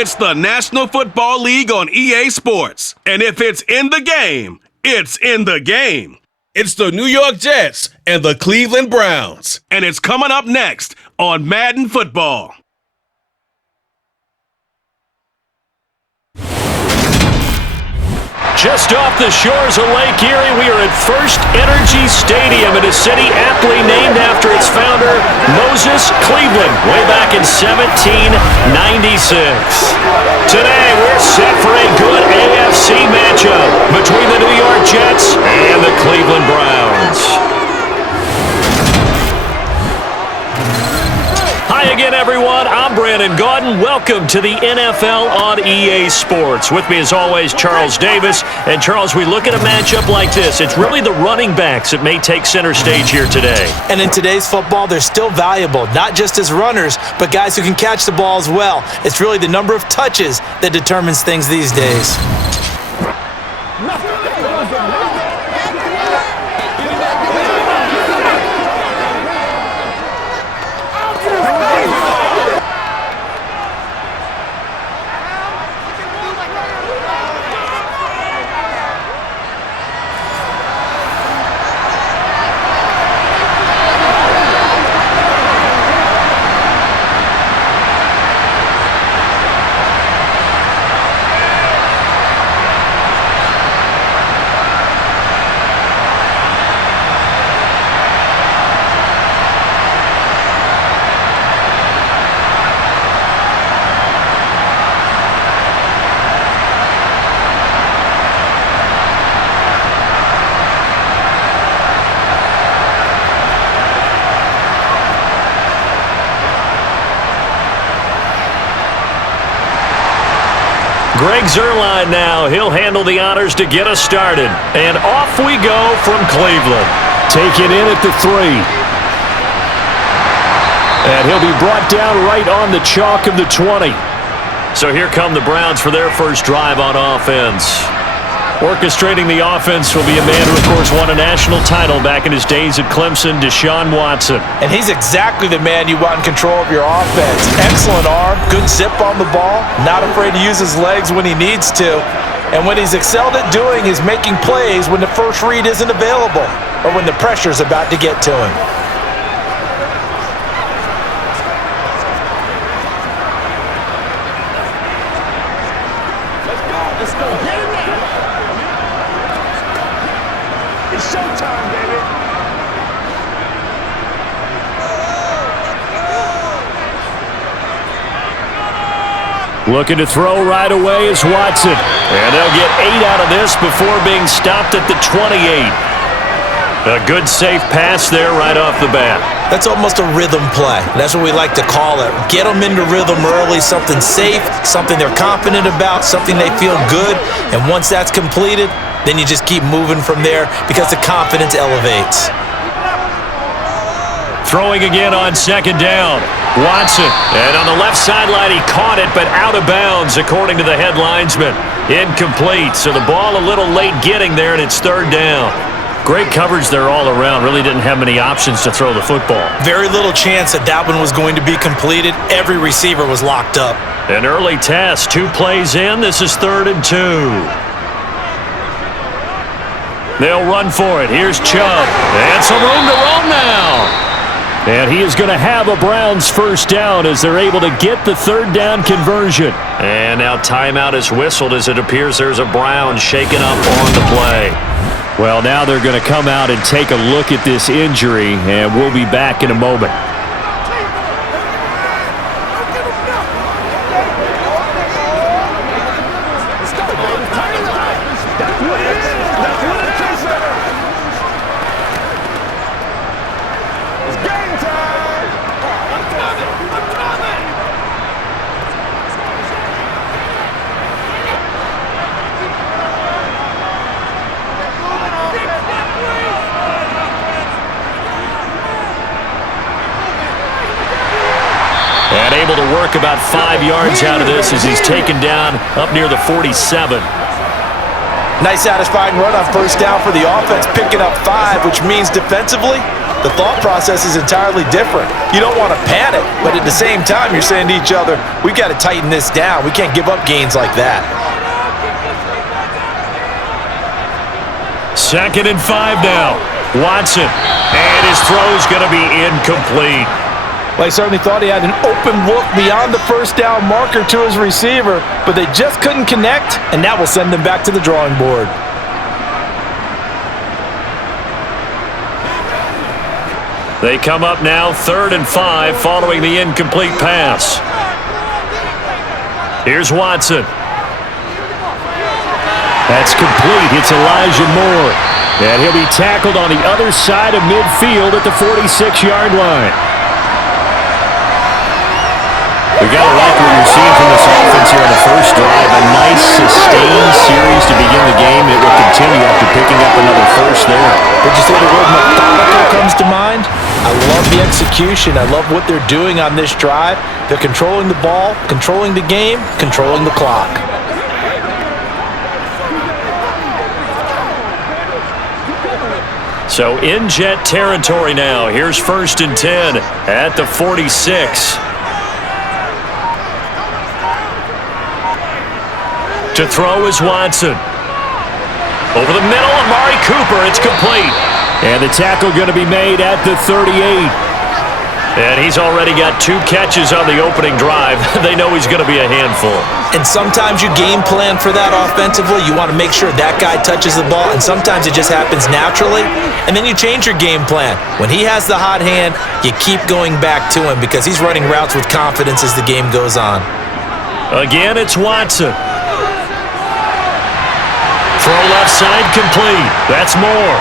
It's the National Football League on EA Sports. And if it's in the game, it's in the game. It's the New York Jets and the Cleveland Browns. And it's coming up next on Madden Football. Just off the shores of Lake Erie, we are at First Energy Stadium in a city aptly named after its founder, Moses Cleveland, way back in 1796. Today, we're set for a good AFC matchup between the New York Jets and the Cleveland Browns. Hi again, everyone. I'm Brandon Gaudin. Welcome to the NFL on EA Sports. With me, as always, Charles Davis. And, Charles, we look at a matchup like this. It's really the running backs that may take center stage here today. And in today's football, they're still valuable, not just as runners, but guys who can catch the ball as well. It's really the number of touches that determines things these days. Greg Zuerlein now. He'll handle the honors to get us started. And off we go from Cleveland. Take it in at the 3. And he'll be brought down right on the chalk of the 20. So here come the Browns for their first drive on offense. Orchestrating the offense will be a man who, of course, won a national title back in his days at Clemson, Deshaun Watson. And he's exactly the man you want in control of your offense. Excellent arm, good zip on the ball, not afraid to use his legs when he needs to. And what he's excelled at doing is making plays when the first read isn't available or when the pressure's about to get to him. Looking to throw right away is Watson. And they'll get 8 out of this before being stopped at the 28. A good, safe pass there right off the bat. That's almost a rhythm play. That's what we like to call it. Get them into rhythm early, something safe, something they're confident about, something they feel good. And once that's completed, then you just keep moving from there because the confidence elevates. Throwing again on second down. Watson. And on the left sideline, he caught it, but out of bounds, according to the head linesman. Incomplete. So the ball a little late getting there, and it's third down. Great coverage there all around. Really didn't have many options to throw the football. Very little chance that that one was going to be completed. Every receiver was locked up. An early test. 2 plays in. This is 3rd and 2. They'll run for it. Here's Chubb. And some room to roam now. And he is going to have a Browns first down as they're able to get the 3rd down conversion. And now timeout is whistled as it appears there's a Brown shaken up on the play. Well, now they're going to come out and take a look at this injury, and we'll be back in a moment. And able to work about 5 yards out of this as he's taken down up near the 47. Nice satisfying run on first down for the offense, picking up 5, which means defensively, the thought process is entirely different. You don't want to panic, but at the same time, you're saying to each other, we've got to tighten this down. We can't give up gains like that. 2nd and 5 now. Watson, and his throw's going to be incomplete. Well, he certainly thought he had an open look beyond the first down marker to his receiver, but they just couldn't connect, and that will send them back to the drawing board. They come up now 3rd and 5 following the incomplete pass. Here's Watson. That's complete. It's ELIJAHMOORE. And he'll be tackled on the other side of midfield at the 46-yard line. We got to like what you're seeing from this offense here on the first drive. A nice, sustained series to begin the game. It will continue after picking up another first there. Did you say the word methodical comes to mind? I love the execution. I love what they're doing on this drive. They're controlling the ball, controlling the game, controlling the clock. So in Jet territory now. Here's 1st and 10 at the 46. To throw is Watson. Over the middle, Amari Cooper. It's complete. And the tackle going to be made at the 38. And he's already got 2 catches on the opening drive. They know he's going to be a handful. And sometimes you game plan for that offensively. You want to make sure that guy touches the ball, and sometimes it just happens naturally. And then you change your game plan. When he has the hot hand, you keep going back to him because he's running routes with confidence as the game goes on. Again, it's Watson. Throw left side complete. That's Moore.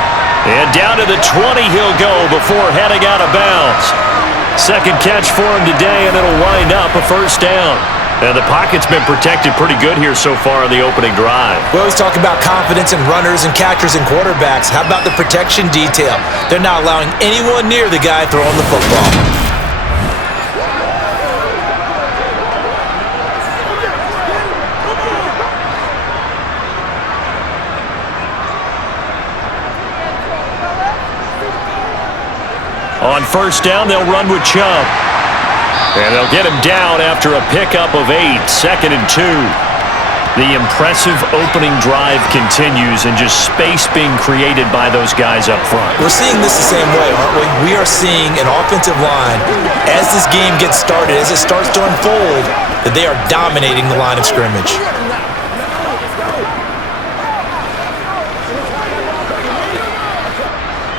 And down to the 20 he'll go before heading out of bounds. 2nd catch for him today, and it'll wind up a first down. And the pocket's been protected pretty good here so far in the opening drive. We always talk about confidence in runners and catchers and quarterbacks. How about the protection detail? They're not allowing anyone near the guy throwing the football. On first down, they'll run with Chubb. And they'll get him down after a pickup of 8, 2nd and 2. The impressive opening drive continues, and just space being created by those guys up front. We're seeing this the same way, aren't we? We are seeing an offensive line, as this game gets started, as it starts to unfold, that they are dominating the line of scrimmage.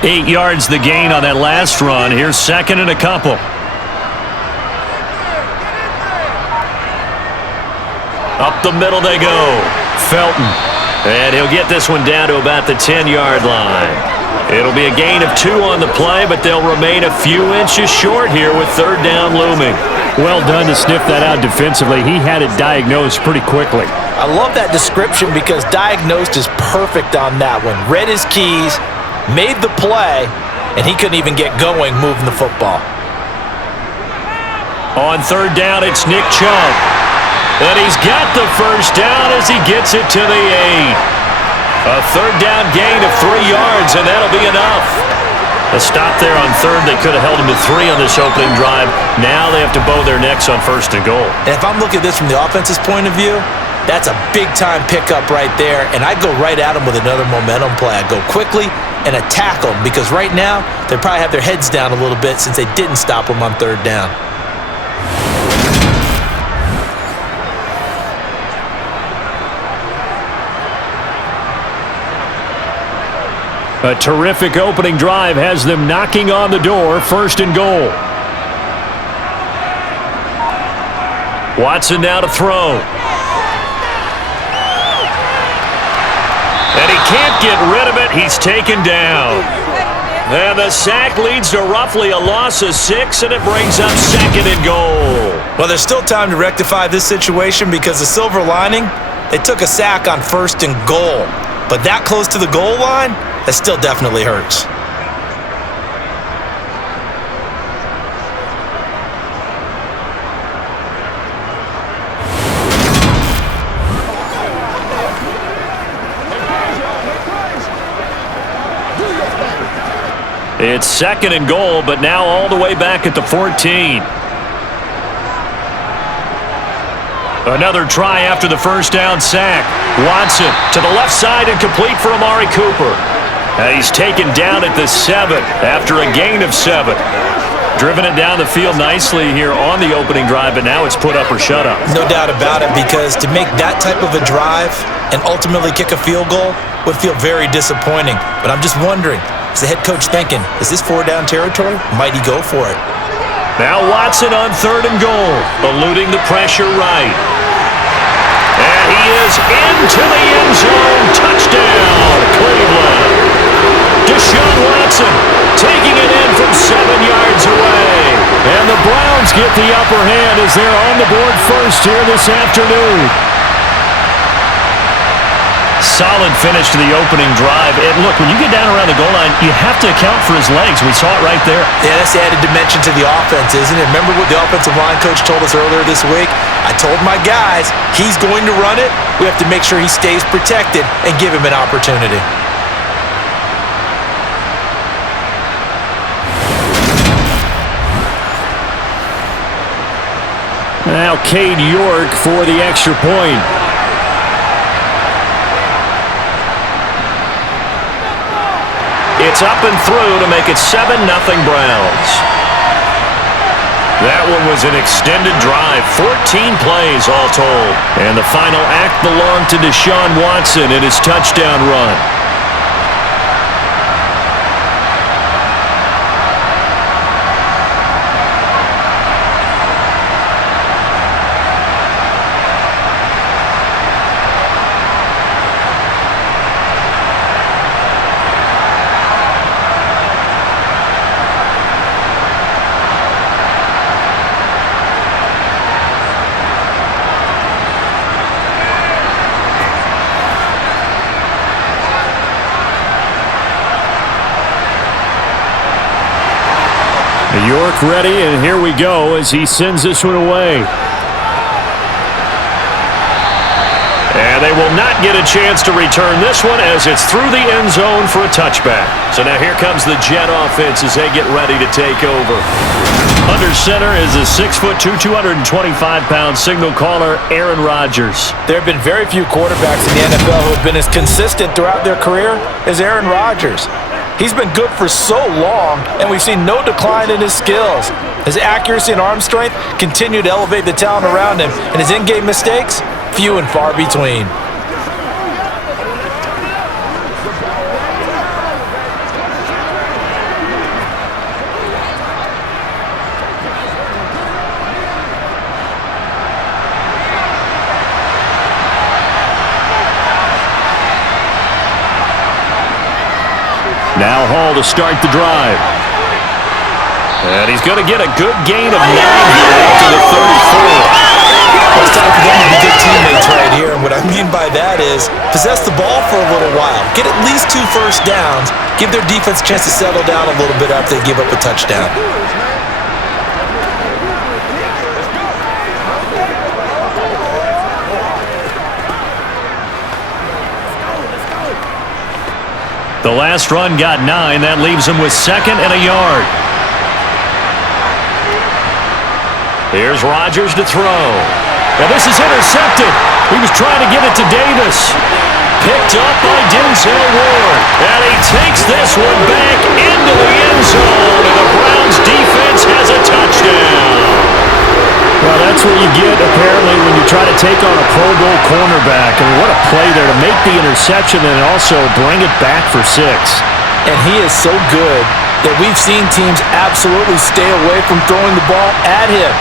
Eight yards the gain on that last run. Here's 2nd and a couple. Up the middle they go. Felton. And he'll get this one down to about the 10-yard line. It'll be a gain of 2 on the play, but they'll remain a few inches short here with 3rd down looming. Well done to sniff that out defensively. He had it diagnosed pretty quickly. I love that description because diagnosed is perfect on that one. Read his keys, made the play, and he couldn't even get going moving the football. On 3rd down, it's Nick Chubb. And he's got the first down as he gets it to the 8. A 3rd down gain of 3 yards, and that'll be enough. A stop there on 3rd. They could have held him to 3 on this opening drive. Now they have to bow their necks on 1st and goal. And if I'm looking at this from the offense's point of view, that's a big-time pickup right there, and I'd go right at him with another momentum play. I'd go quickly and attack them because right now they probably have their heads down a little bit since they didn't stop him on 3rd down. A terrific opening drive has them knocking on the door. 1st and goal. Watson now to throw. And he can't get rid of it. He's taken down. And the sack leads to roughly a loss of 6, and it brings up 2nd and goal. Well, there's still time to rectify this situation because the silver lining, they took a sack on 1st and goal. But that close to the goal line, that still definitely hurts. It's 2nd and goal, but now all the way back at the 14. Another try after the first down sack. Watson to the left side and complete for Amari Cooper. He's taken down at the 7 after a gain of 7. Driven it down the field nicely here on the opening drive, but now it's put up or shut up. No doubt about it, because to make that type of a drive and ultimately kick a field goal would feel very disappointing. But I'm just wondering, is the head coach thinking, is this 4-down territory? Might he go for it? Now Watson on 3rd and goal, eluding the pressure right. And he is into the end zone. Touchdown, Cleveland. Deshaun Watson taking it in from 7 yards away. And the Browns get the upper hand as they're on the board first here this afternoon. Solid finish to the opening drive. And look, when you get down around the goal line, you have to account for his legs. We saw it right there. Yeah, that's the added dimension to the offense, isn't it? Remember what the offensive line coach told us earlier this week? I told my guys, he's going to run it. We have to make sure he stays protected and give him an opportunity. Now Cade York for the extra point. It's up and through to make it 7-0 Browns. That one was an extended drive, 14 plays all told. And the final act belonged to Deshaun Watson in his touchdown run. York ready, and here we go as he sends this one away. And they will not get a chance to return this one as it's through the end zone for a touchback. So now here comes the Jet offense as they get ready to take over. Under center is a 6'2", 225-pound signal caller, Aaron Rodgers. There have been very few quarterbacks in the NFL who have been as consistent throughout their career as Aaron Rodgers. He's been good for so long, and we've seen no decline in his skills. His accuracy and arm strength continue to elevate the talent around him, and his in-game mistakes, few and far between. Now Hall to start the drive. And he's going to get a good gain of 9 here up to the 34. It's time for them to be good teammates right here, and what I mean by that is possess the ball for a little while, get at least 2 first downs, give their defense a chance to settle down a little bit after they give up a touchdown. The last run got 9. That leaves him with 2nd and a yard. Here's Rodgers to throw. Now this is intercepted. He was trying to get it to Davis. Picked up by Denzel Ward. And he takes this one back into the end zone. And the Browns defense has a touchdown. Well, that's what you get, apparently, when you try to take on a Pro Bowl cornerback. I mean, what a play there to make the interception and also bring it back for 6. And he is so good that we've seen teams absolutely stay away from throwing the ball at him.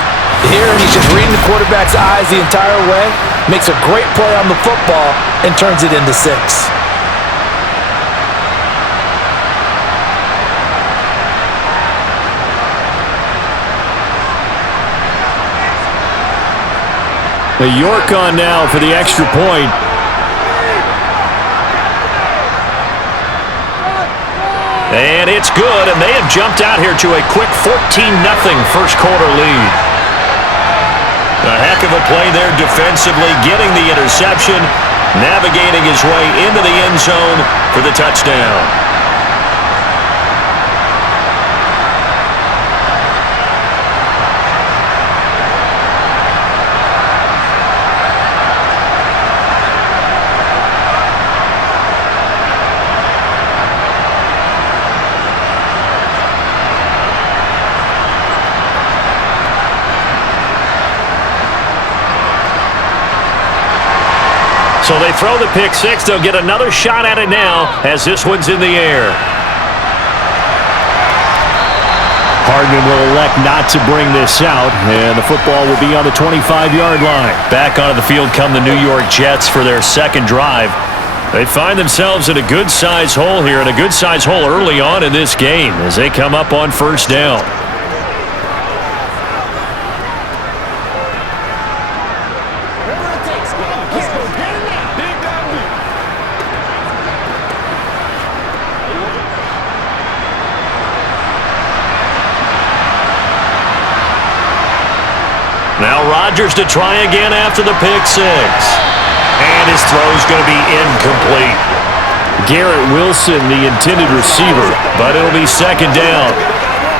Here, he's just reading the quarterback's eyes the entire way, makes a great play on the football, and turns it into 6. The York on now for the extra point. And it's good, and they have jumped out here to a quick 14-0 first quarter lead. A heck of a play there defensively, getting the interception, navigating his way into the end zone for the touchdown. throw the pick six. They'll get another shot at it now as this one's in the air. Hardman will elect not to bring this out, and the football will be on the 25-yard line. Back onto the field come the New York Jets for their second drive. They find themselves in a good-sized hole here, and a good-sized hole early on in this game as they come up on first down. Now Rodgers to try again after the pick six. And his throw's going to be incomplete. Garrett Wilson, the intended receiver, but it'll be second down.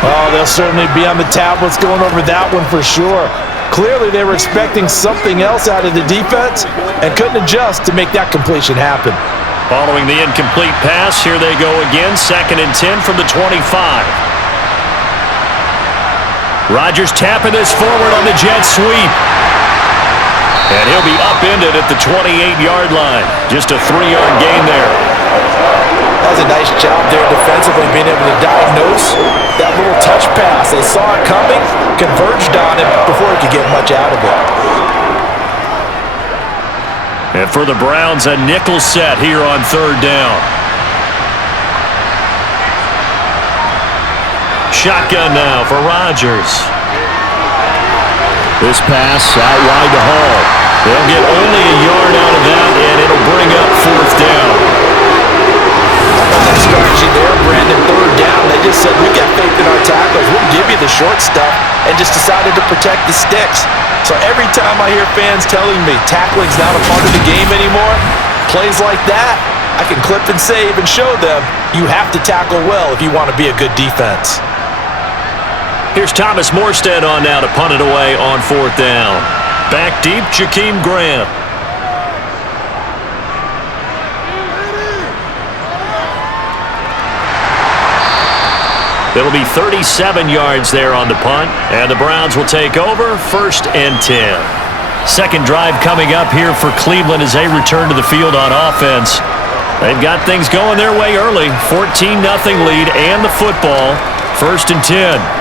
Oh, they'll certainly be on the tablets going over that one for sure. Clearly they were expecting something else out of the defense and couldn't adjust to make that completion happen. Following the incomplete pass, here they go again, 2nd and 10 from the 25. Rodgers tapping this forward on the jet sweep. And he'll be upended at the 28-yard line. Just a 3-yard gain there. That was a nice job there defensively, being able to diagnose that little touch pass. They saw it coming, converged on it before he could get much out of it. And for the Browns, a nickel set here on third down. Shotgun now for Rodgers. This pass out wide to Hall. They'll get only a yard out of that, and it'll bring up fourth down. That strategy there, Brandon, third down. They just said, we got faith in our tackles. We'll give you the short stuff, and just decided to protect the sticks. So every time I hear fans telling me tackling's not a part of the game anymore, plays like that, I can clip and save and show them you have to tackle well if you want to be a good defense. Here's Thomas Morstead on now to punt it away on fourth down. Back deep, Jakeem Grant. It'll be 37 yards there on the punt, and the Browns will take over, 1st and 10. Second drive coming up here for Cleveland as they return to the field on offense. They've got things going their way early, 14-0 lead and the football, 1st and 10.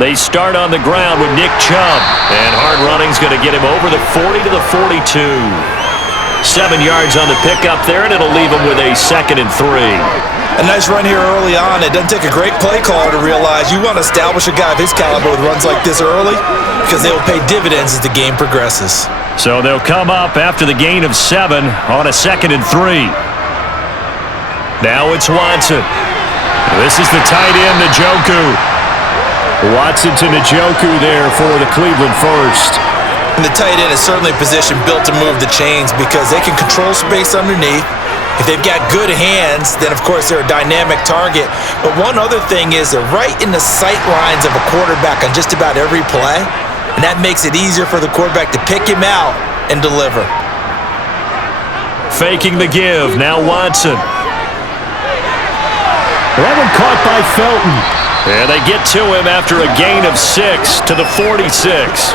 They start on the ground with Nick Chubb, and hard running's going to get him over the 40 to the 42. 7 yards on the pickup there, and it'll leave him with a 2nd and 3. A nice run here early on. It doesn't take a great play caller to realize you want to establish a guy of his caliber with runs like this early because they will pay dividends as the game progresses. So they'll come up after the gain of 7 on a 2nd and 3. Now it's Watson. This is the tight end, Njoku. Watson to Njoku there for the Cleveland first. And the tight end is certainly a position built to move the chains because they can control space underneath. If they've got good hands, then of course they're a dynamic target. But one other thing is they're right in the sight lines of a quarterback on just about every play. And that makes it easier for the quarterback to pick him out and deliver. Faking the give, now Watson. That one caught by Felton. And they get to him after a gain of 6 to the 46.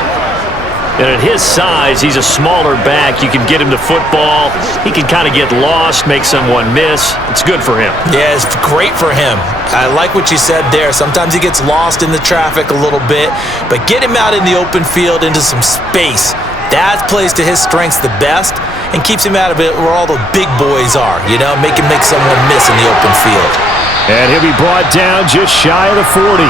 And at his size, he's a smaller back. You can get him to football. He can kind of get lost, make someone miss. It's good for him. Yeah, it's great for him. I like what you said there. Sometimes he gets lost in the traffic a little bit, but get him out in the open field into some space. That plays to his strengths the best and keeps him out of it where all the big boys are, you know, make someone miss in the open field. And he'll be brought down just shy of the 40.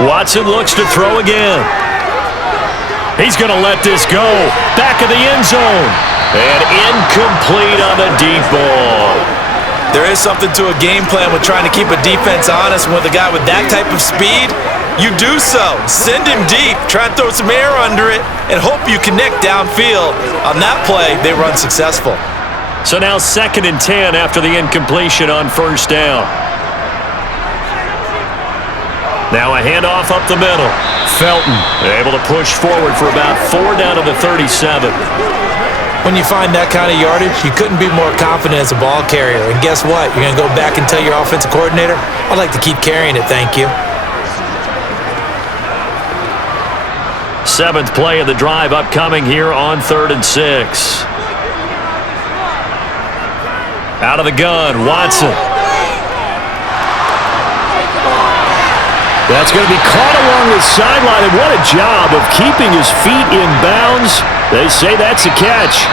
Watson looks to throw again. He's going to let this go. Back of the end zone. And incomplete on the deep ball. There is something to a game plan with trying to keep a defense honest. With a guy with that type of speed, you do so. Send him deep. Try and throw some air under it and hope you connect downfield. On that play, they run successful. So now 2nd and 10 after the incompletion on 1st down. Now a handoff up the middle. Felton able to push forward for about 4 down to the 37. When you find that kind of yardage, you couldn't be more confident as a ball carrier. And guess what? You're going to go back and tell your offensive coordinator, I'd like to keep carrying it, thank you. 7th play of the drive upcoming here on 3rd and 6. Out of the gun, Watson. That's going to be caught along the sideline, and what a job of keeping his feet in bounds. They say that's a catch.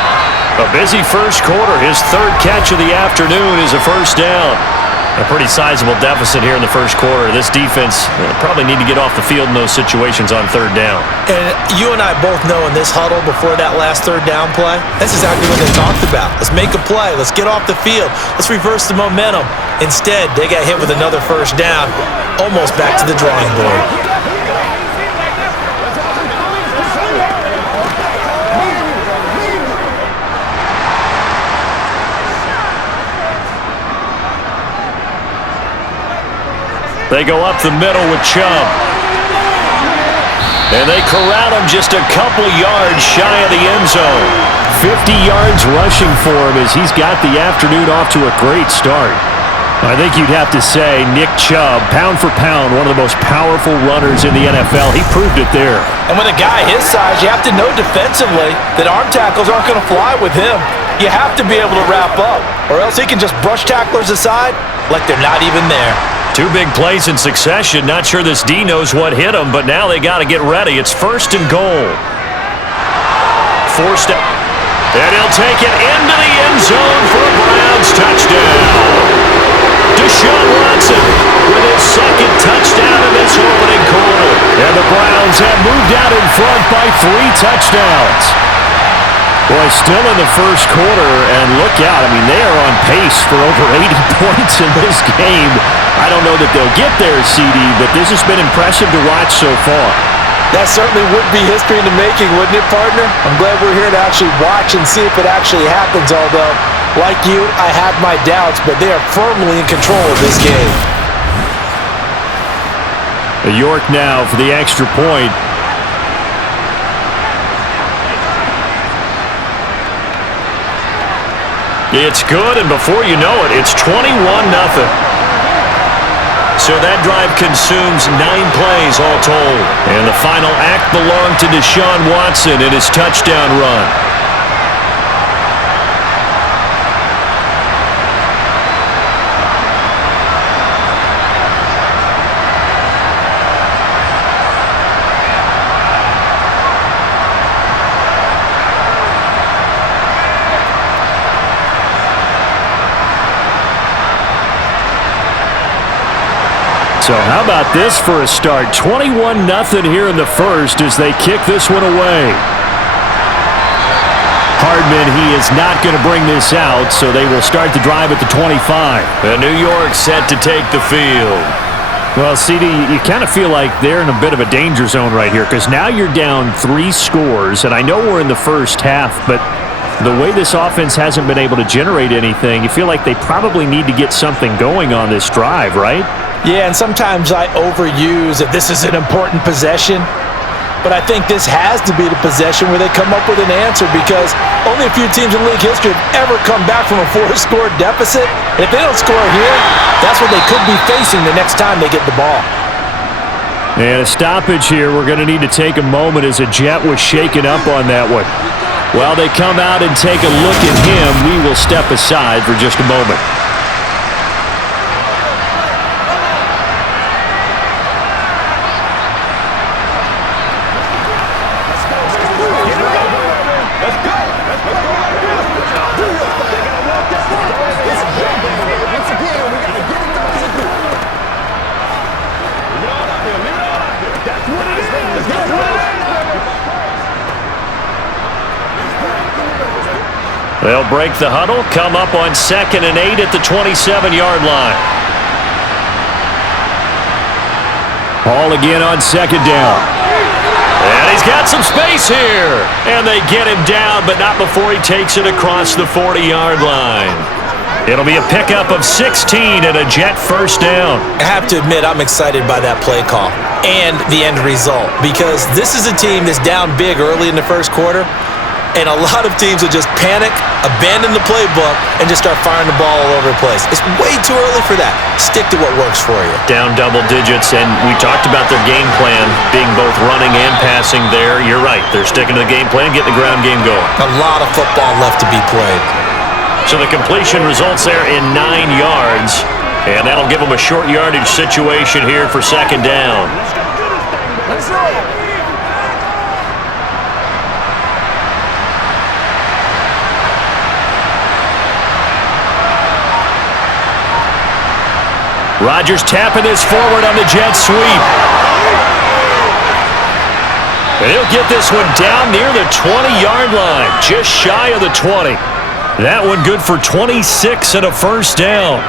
A busy first quarter. His 3rd catch of the afternoon is a 1st down. A pretty sizable deficit here in the first quarter. This defense probably need to get off the field in those situations on 3rd down. And you and I both know in this huddle before that last 3rd down play, that's exactly what they talked about. Let's make a play. Let's get off the field. Let's reverse the momentum. Instead, they got hit with another 1st down, almost back to the drawing board. They go up the middle with Chubb. And they corral him just a couple yards shy of the end zone. 50 yards rushing for him as he's got the afternoon off to a great start. I think you'd have to say Nick Chubb, pound for pound, one of the most powerful runners in the NFL. He proved it there. And with a guy his size, you have to know defensively that arm tackles aren't going to fly with him. You have to be able to wrap up, or else he can just brush tacklers aside like they're not even there. 2 big plays in succession. Not sure this D knows what hit him, but now they got to get ready. It's 1st and goal. Forced up. And he'll take it into the end zone for a Browns touchdown. Deshaun Watson with his 2nd touchdown of this opening quarter. And the Browns have moved out in front by 3 touchdowns. Boy, still in the first quarter, and look out. I mean, they are on pace for over 80 points in this game. I don't know that they'll get there, CD, but this has been impressive to watch so far. That certainly would be history in the making, wouldn't it, partner? I'm glad we're here to actually watch and see if it actually happens, although, like you, I have my doubts, but they are firmly in control of this game. York now for the extra point. It's good, and before you know it, it's 21-0. So that drive consumes 9 plays all told. And the final act belonged to Deshaun Watson in his touchdown run. So how about this for a start? 21-0 here in the first as they kick this one away. Hardman, he is not going to bring this out, so they will start the drive at the 25. And New York set to take the field. Well, CD, you kind of feel like they're in a bit of a danger zone right here because now you're down 3 scores, and I know we're in the first half, but the way this offense hasn't been able to generate anything, you feel like they probably need to get something going on this drive, right? Yeah, and sometimes I overuse that this is an important possession, but I think this has to be the possession where they come up with an answer because only a few teams in league history have ever come back from a 4-score deficit. And if they don't score here, that's what they could be facing the next time they get the ball. And a stoppage here. We're going to need to take a moment as a Jet was shaken up on that one. While they come out and take a look at him, we will step aside for just a moment. They'll break the huddle, come up on 2nd and 8 at the 27-yard line. Ball again on 2nd down. And he's got some space here. And they get him down, but not before he takes it across the 40-yard line. It'll be a pickup of 16 and a Jet first down. I have to admit, I'm excited by that play call and the end result, because this is a team that's down big early in the first quarter, and a lot of teams will just panic, abandon the playbook, and just start firing the ball all over the place. It's way too early for that. Stick to what works for you. Down double digits, and we talked about their game plan being both running and passing there. You're right. They're sticking to the game plan, getting the ground game going. A lot of football left to be played. So the completion results there in 9 yards, and that'll give them a short yardage situation here for 2nd down. Let's roll. Rodgers tapping this forward on the jet sweep. And he'll get this one down near the 20-yard line, just shy of the 20. That one good for 26 and a first down.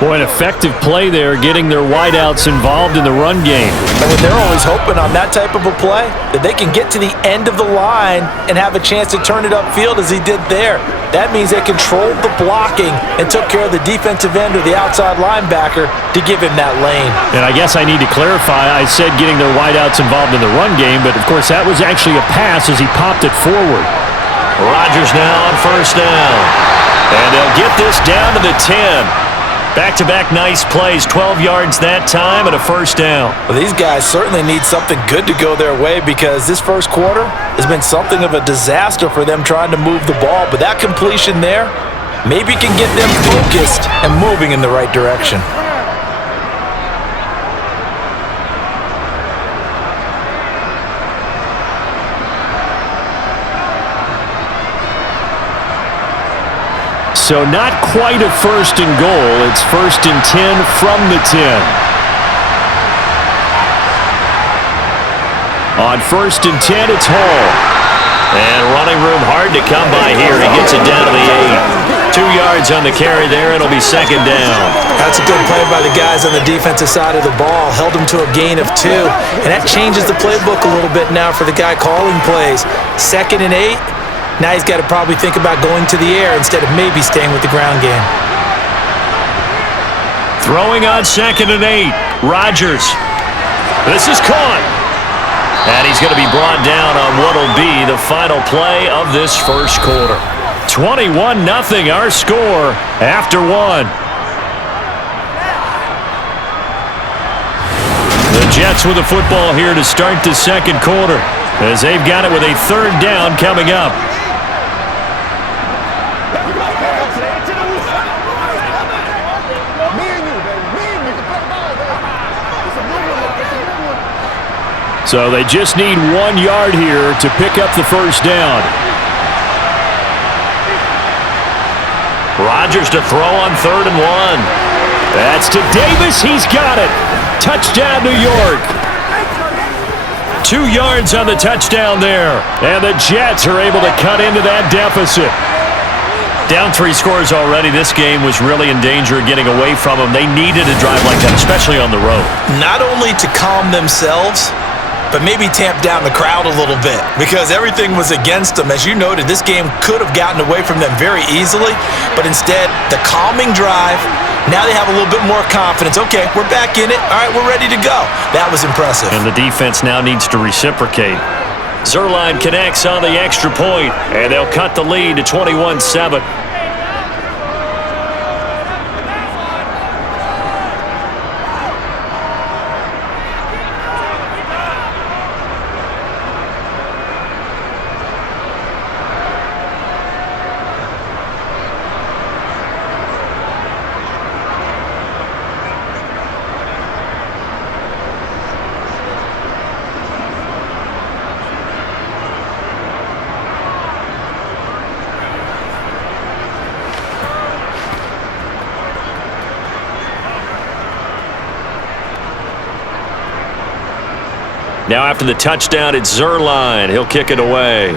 Boy, an effective play there, getting their wideouts involved in the run game. And when they're always hoping on that type of a play, that they can get to the end of the line and have a chance to turn it upfield as he did there. That means they controlled the blocking and took care of the defensive end or the outside linebacker to give him that lane. And I guess I need to clarify, I said getting their wideouts involved in the run game, but of course that was actually a pass as he popped it forward. Rodgers now on first down. And they'll get this down to the 10. Back-to-back nice plays, 12 yards that time and a first down. Well, these guys certainly need something good to go their way, because this first quarter has been something of a disaster for them trying to move the ball. But that completion there maybe can get them focused and moving in the right direction. So not quite a 1st and goal. It's 1st and 10 from the 10. On 1st and 10, it's Hall. And running room hard to come by here. He gets it down to the 8. 2 yards on the carry there. It'll be 2nd down. That's a good play by the guys on the defensive side of the ball. Held them to a gain of 2. And that changes the playbook a little bit now for the guy calling plays. 2nd and 8. Now he's got to probably think about going to the air instead of maybe staying with the ground game. Throwing on 2nd and 8. Rodgers. This is caught. And he's going to be brought down on what will be the final play of this first quarter. 21-0 our score after 1. The Jets with the football here to start the second quarter, as they've got it with a 3rd down coming up. So they just need 1 yard here to pick up the first down. Rodgers to throw on 3rd and 1. That's to Davis. He's got it. Touchdown, New York. 2 yards on the touchdown there. And the Jets are able to cut into that deficit. Down 3 scores already. This game was really in danger of getting away from them. They needed a drive like that, especially on the road. Not only to calm themselves, but maybe tamp down the crowd a little bit, because everything was against them. As you noted, this game could have gotten away from them very easily, but instead, the calming drive, now they have a little bit more confidence. Okay, we're back in it. All right, we're ready to go. That was impressive. And the defense now needs to reciprocate. Zuerlein connects on the extra point, and they'll cut the lead to 21-7. Now after the touchdown, it's Zuerlein. He'll kick it away.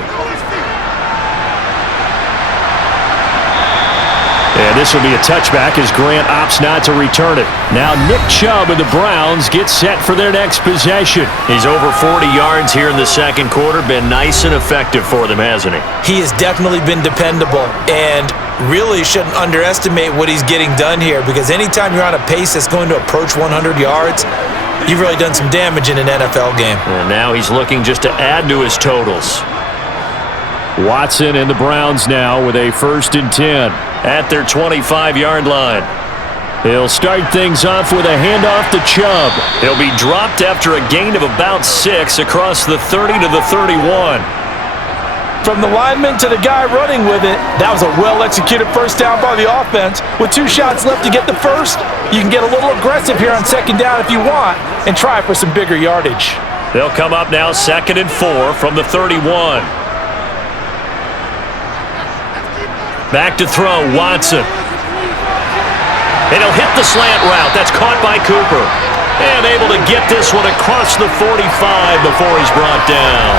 And this will be a touchback as Grant opts not to return it. Now Nick Chubb and the Browns get set for their next possession. He's over 40 yards here in the second quarter. Been nice and effective for them, hasn't he? He has definitely been dependable, and really shouldn't underestimate what he's getting done here, because anytime you're on a pace that's going to approach 100 yards, you've really done some damage in an NFL game. And now he's looking just to add to his totals. Watson and the Browns now with a 1st and 10. At their 25-yard line. He'll start things off with a handoff to Chubb. He'll be dropped after a gain of about 6 across the 30 to the 31. From the lineman to the guy running with it, that was a well-executed first down by the offense. With 2 shots left to get the first, you can get a little aggressive here on 2nd down if you want and try for some bigger yardage. They'll come up now 2nd and 4 from the 31. Back to throw, Watson. And he'll hit the slant route. That's caught by Cooper. And able to get this one across the 45 before he's brought down.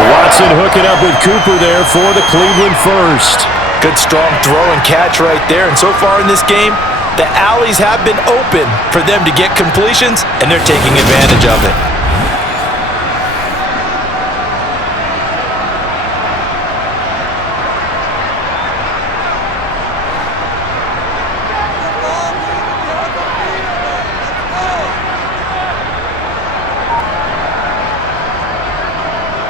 Watson hooking up with Cooper there for the Cleveland first. Good strong throw and catch right there. And so far in this game, the alleys have been open for them to get completions, and they're taking advantage of it.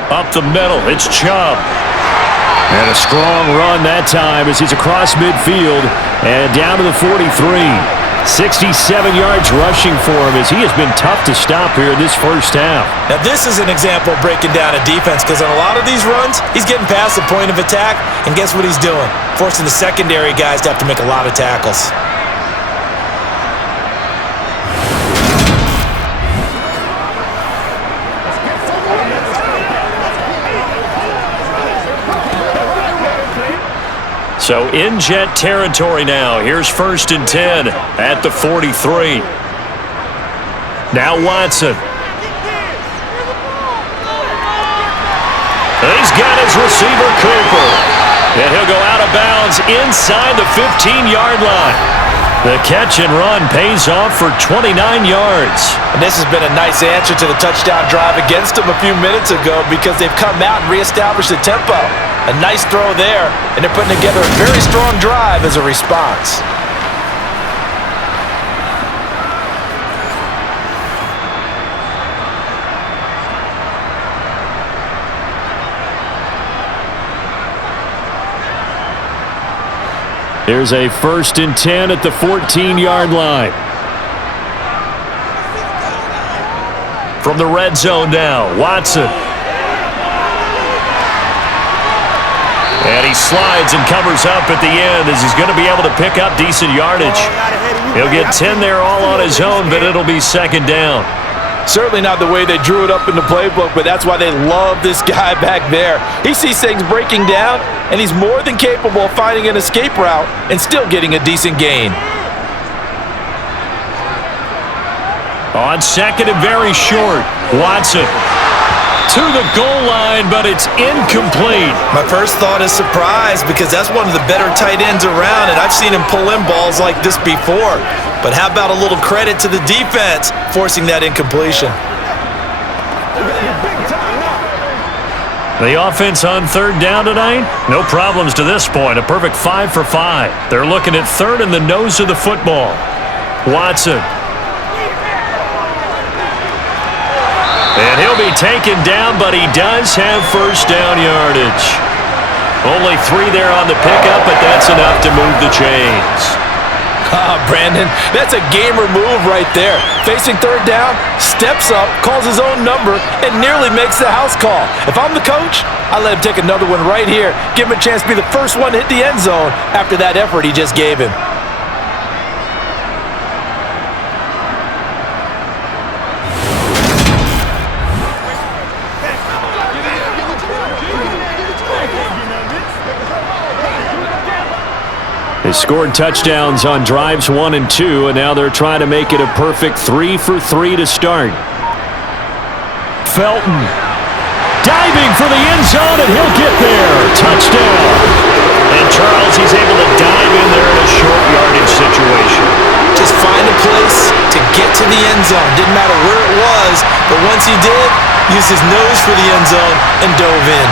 Up the middle, it's Chubb. And a strong run that time as he's across midfield and down to the 43. 67 yards rushing for him as he has been tough to stop here in this first half. Now this is an example of breaking down a defense, because on a lot of these runs, he's getting past the point of attack, and guess what he's doing? Forcing the secondary guys to have to make a lot of tackles. So in Jet territory now. Here's 1st and 10 at the 43. Now Watson. He's got his receiver, Cooper. And he'll go out of bounds inside the 15-yard line. The catch and run pays off for 29 yards. And this has been a nice answer to the touchdown drive against them a few minutes ago, because they've come out and reestablished the tempo. A nice throw there, and they're putting together a very strong drive as a response. Here's a 1st and 10 at the 14-yard line. From the red zone now, Watson. And he slides and covers up at the end as he's going to be able to pick up decent yardage. He'll get 10 there all on his own, but it'll be 2nd down. Certainly not the way they drew it up in the playbook, but that's why they love this guy back there. He sees things breaking down, and he's more than capable of finding an escape route and still getting a decent gain. On 2nd and very short, Watson to the goal line, but it's incomplete. My first thought is surprise, because that's one of the better tight ends around, and I've seen him pull in balls like this before. But how about a little credit to the defense forcing that incompletion? The offense on 3rd down tonight, no problems to this point. A perfect 5 for 5. They're looking at 3rd in the nose of the football. Watson. And he'll be taken down, but he does have 1st down yardage. Only 3 there on the pickup, but that's enough to move the chains. Brandon, that's a gamer move right there. Facing 3rd down, steps up, calls his own number, and nearly makes the house call. If I'm the coach, I let him take another one right here. Give him a chance to be the first one to hit the end zone after that effort he just gave him. They scored touchdowns on drives 1 and 2, and now they're trying to make it a perfect 3 for 3 to start. Felton diving for the end zone, and he'll get there. Touchdown. And Charles, he's able to dive in there in a zone. Didn't matter where it was, but once he did, used his nose for the end zone and dove in.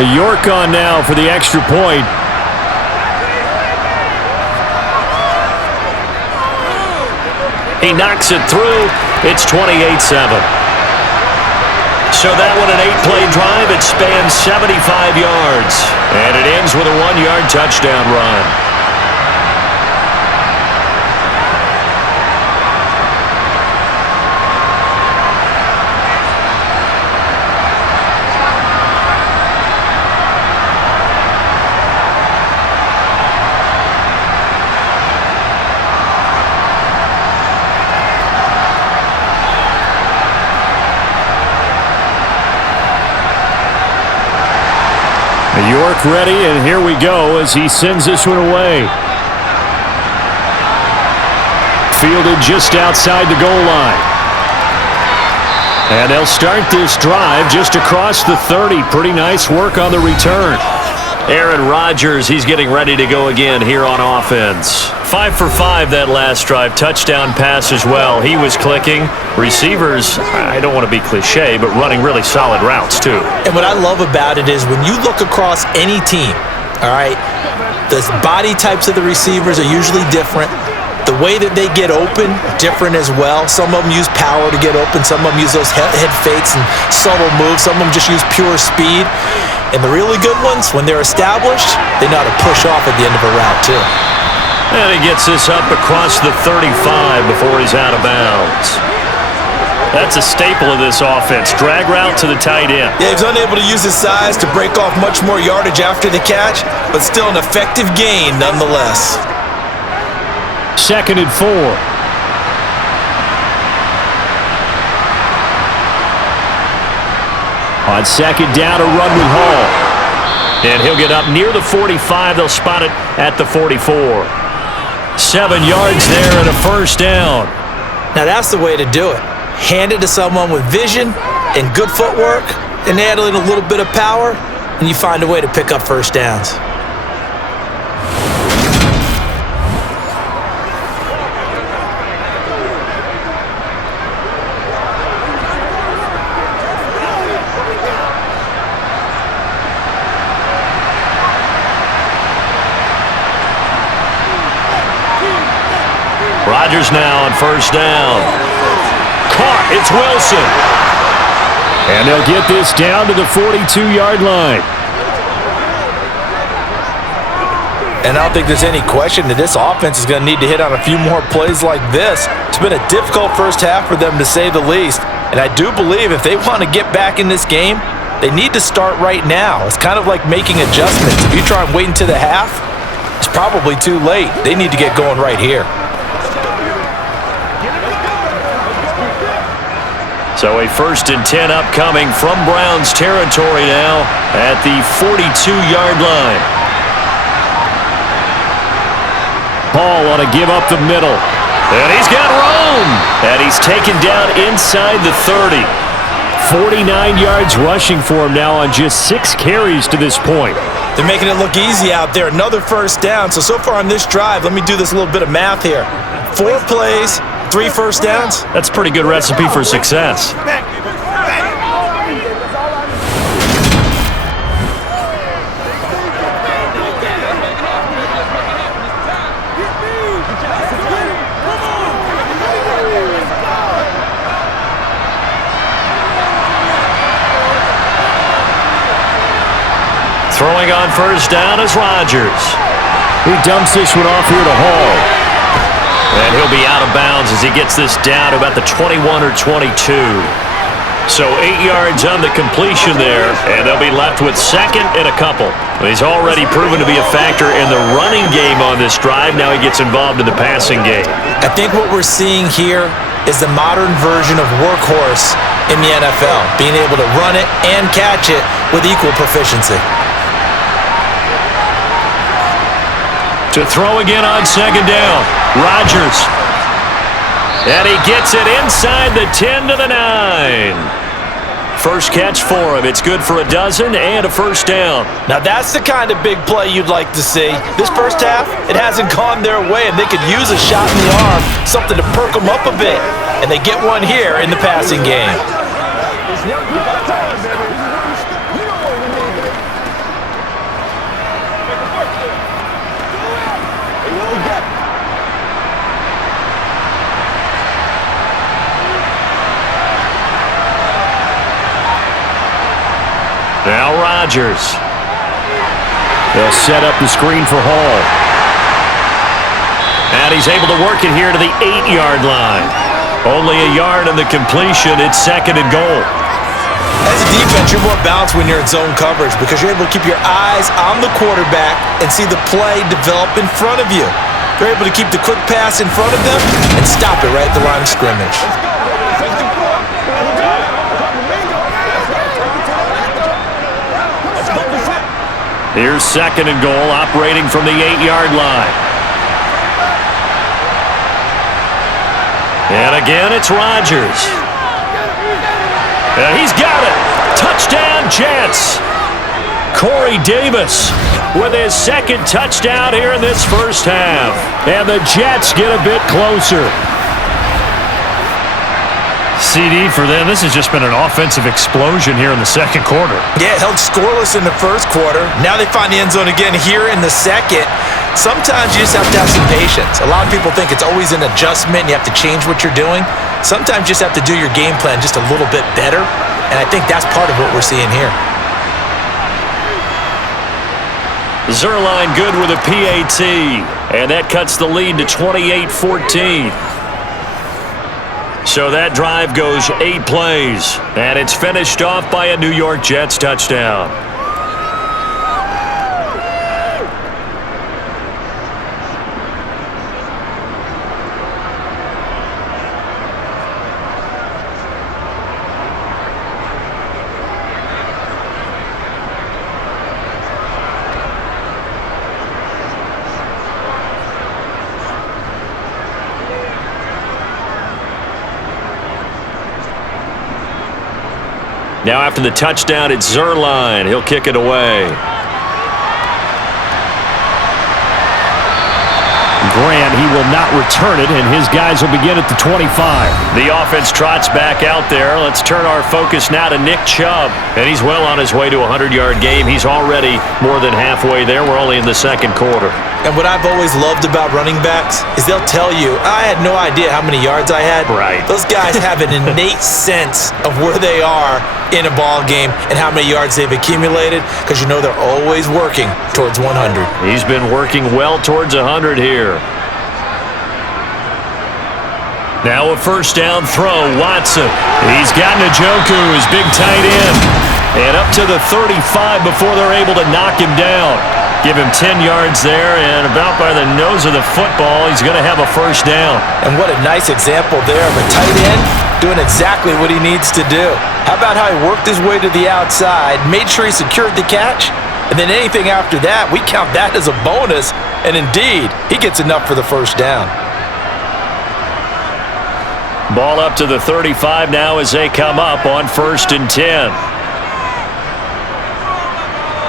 York on now for the extra point. He knocks it through. It's 28-7. So that one, an 8-play drive. It spans 75 yards. And it ends with a 1-yard touchdown run. York ready, and here we go as he sends this one away. Fielded just outside the goal line. And they'll start this drive just across the 30. Pretty nice work on the return. Aaron Rodgers, he's getting ready to go again here on offense. 5 for 5 that last drive. Touchdown pass as well. He was clicking. Receivers, I don't want to be cliche, but running really solid routes too. And what I love about it is when you look across any team, all right, the body types of the receivers are usually different. The way that they get open, different as well. Some of them use power to get open. Some of them use those head fakes and subtle moves. Some of them just use pure speed. And the really good ones, when they're established, they know how to push off at the end of a route too. And he gets this up across the 35 before he's out of bounds. That's a staple of this offense. Drag route to the tight end. Yeah, he's unable to use his size to break off much more yardage after the catch, but still an effective gain nonetheless. 2nd and 4. On 2nd down, a run with Hall. And he'll get up near the 45. They'll spot it at the 44. 7 yards there and a first down. Now that's the way to do it. Hand it to someone with vision and good footwork, and add in a little bit of power, and you find a way to pick up first downs. Rodgers now on first down. Caught. It's Wilson. And they'll get this down to the 42-yard line. And I don't think there's any question that this offense is going to need to hit on a few more plays like this. It's been a difficult first half for them, to say the least. And I do believe if they want to get back in this game, they need to start right now. It's kind of like making adjustments. If you try and wait until the half, it's probably too late. They need to get going right here. So a 1st and 10 upcoming from Browns territory now at the 42-yard line. Hall on to give up the middle. And he's got room. And he's taken down inside the 30. 49 yards rushing for him now on just 6 carries to this point. They're making it look easy out there. Another first down. So far on this drive, let me do this little bit of math here. 4 plays, 3 first downs. That's a pretty good recipe for success. Throwing on first down is Rodgers. He dumps this one off here to Hall. And he'll be out of bounds as he gets this down to about the 21 or 22. So 8 yards on the completion there, and they'll be left with 2nd and a couple. He's already proven to be a factor in the running game on this drive. Now he gets involved in the passing game. I think what we're seeing here is the modern version of workhorse in the NFL, being able to run it and catch it with equal proficiency. To throw again on second down. Rodgers. And he gets it inside the 10 to the 9. First catch for him. It's good for a dozen and a first down. Now that's the kind of big play you'd like to see. This first half, it hasn't gone their way, and they could use a shot in the arm, something to perk them up a bit. And they get one here in the passing game. Now Rodgers. They'll set up the screen for Hall. And he's able to work it here to the 8-yard line. Only a yard in the completion. It's second and goal. As a defense, you're more balanced when you're in zone coverage because you're able to keep your eyes on the quarterback and see the play develop in front of you. You're able to keep the quick pass in front of them and stop it right at the line of scrimmage. Here's second and goal, operating from the 8-yard line. And again, it's Rodgers. And he's got it. Touchdown, Jets. Corey Davis with his second touchdown here in this first half. And the Jets get a bit closer. CD for them. This has just been an offensive explosion here in the second quarter. Yeah, held scoreless in the first quarter. Now they find the end zone again here in the second. Sometimes you just have to have some patience. A lot of people think it's always an adjustment. You have to change what you're doing. Sometimes you just have to do your game plan just a little bit better. And I think that's part of what we're seeing here. Zuerlein good with a PAT. And that cuts the lead to 28-14. So that drive goes 8 plays, and it's finished off by a New York Jets touchdown. Now after the touchdown, it's Zuerlein. He'll kick it away. Grant, he will not return it, and his guys will begin at the 25. The offense trots back out there. Let's turn our focus now to Nick Chubb. And he's well on his way to a 100-yard game. He's already more than halfway there. We're only in the second quarter. And what I've always loved about running backs is they'll tell you, I had no idea how many yards I had. Right. Those guys have an innate sense of where they are in a ball game and how many yards they've accumulated because you know they're always working towards 100. He's been working well towards 100 here. Now a first down throw, Watson. He's got Njoku, his big tight end. And up to the 35 before they're able to knock him down. Give him 10 yards there, and about by the nose of the football, he's going to have a first down. And what a nice example there of a tight end doing exactly what he needs to do. How about how he worked his way to the outside, made sure he secured the catch, and then anything after that, we count that as a bonus, and indeed, he gets enough for the first down. Ball up to the 35 now as they come up on 1st and 10.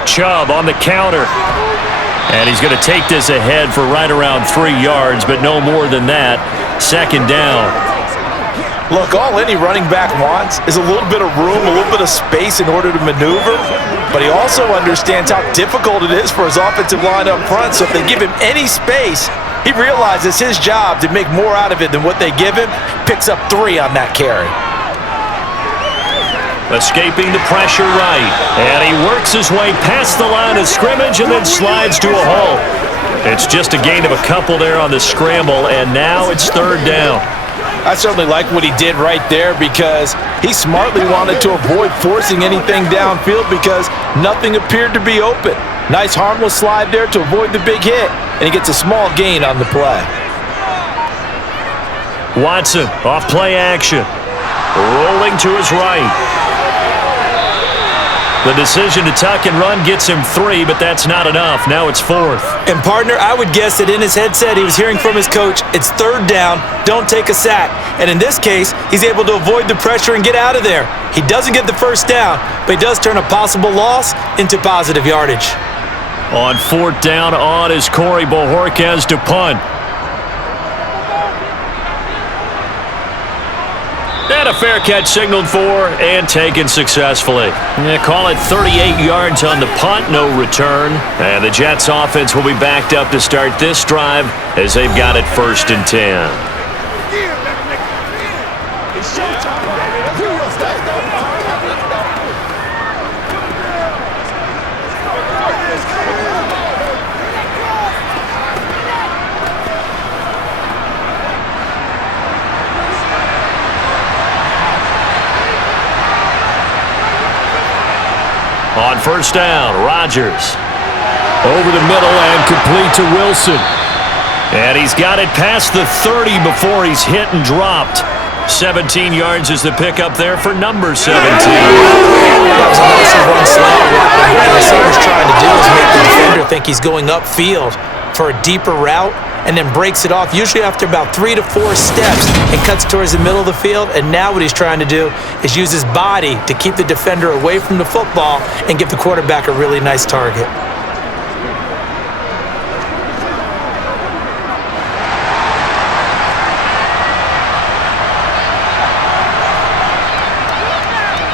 Chubb on the counter. And he's going to take this ahead for right around 3 yards, but no more than that. Second down. Look, all any running back wants is a little bit of room, a little bit of space in order to maneuver, but he also understands how difficult it is for his offensive line up front, so if they give him any space, he realizes his job to make more out of it than what they give him, picks up 3 on that carry. Escaping the pressure right. And he works his way past the line of scrimmage and then slides to a halt. It's just a gain of a couple there on the scramble, and now it's 3rd down. I certainly like what he did right there because he smartly wanted to avoid forcing anything downfield because nothing appeared to be open. Nice harmless slide there to avoid the big hit, and he gets a small gain on the play. Watson off play action. Rolling to his right. The decision to tuck and run gets him 3, but that's not enough. Now it's 4th. And, partner, I would guess that in his headset he was hearing from his coach, it's 3rd down, don't take a sack. And in this case, he's able to avoid the pressure and get out of there. He doesn't get the 1st down, but he does turn a possible loss into positive yardage. On 4th down, on is Corey Bojorquez to punt. And a fair catch signaled for and taken successfully. Call it 38 yards on the punt, no return. And the Jets offense will be backed up to start this drive as they've got it 1st and 10. It's showtime, baby. On 1st down, Rodgers. Over the middle and complete to Wilson. And he's got it past the 30 before he's hit and dropped. 17 yards is the pickup there for number 17. That was a mostly run slant route. And what the receiver's trying to do is make the defender think he's going upfield for a deeper route and then breaks it off, usually after about 3 to 4 steps, and cuts towards the middle of the field. And now what he's trying to do is use his body to keep the defender away from the football and give the quarterback a really nice target.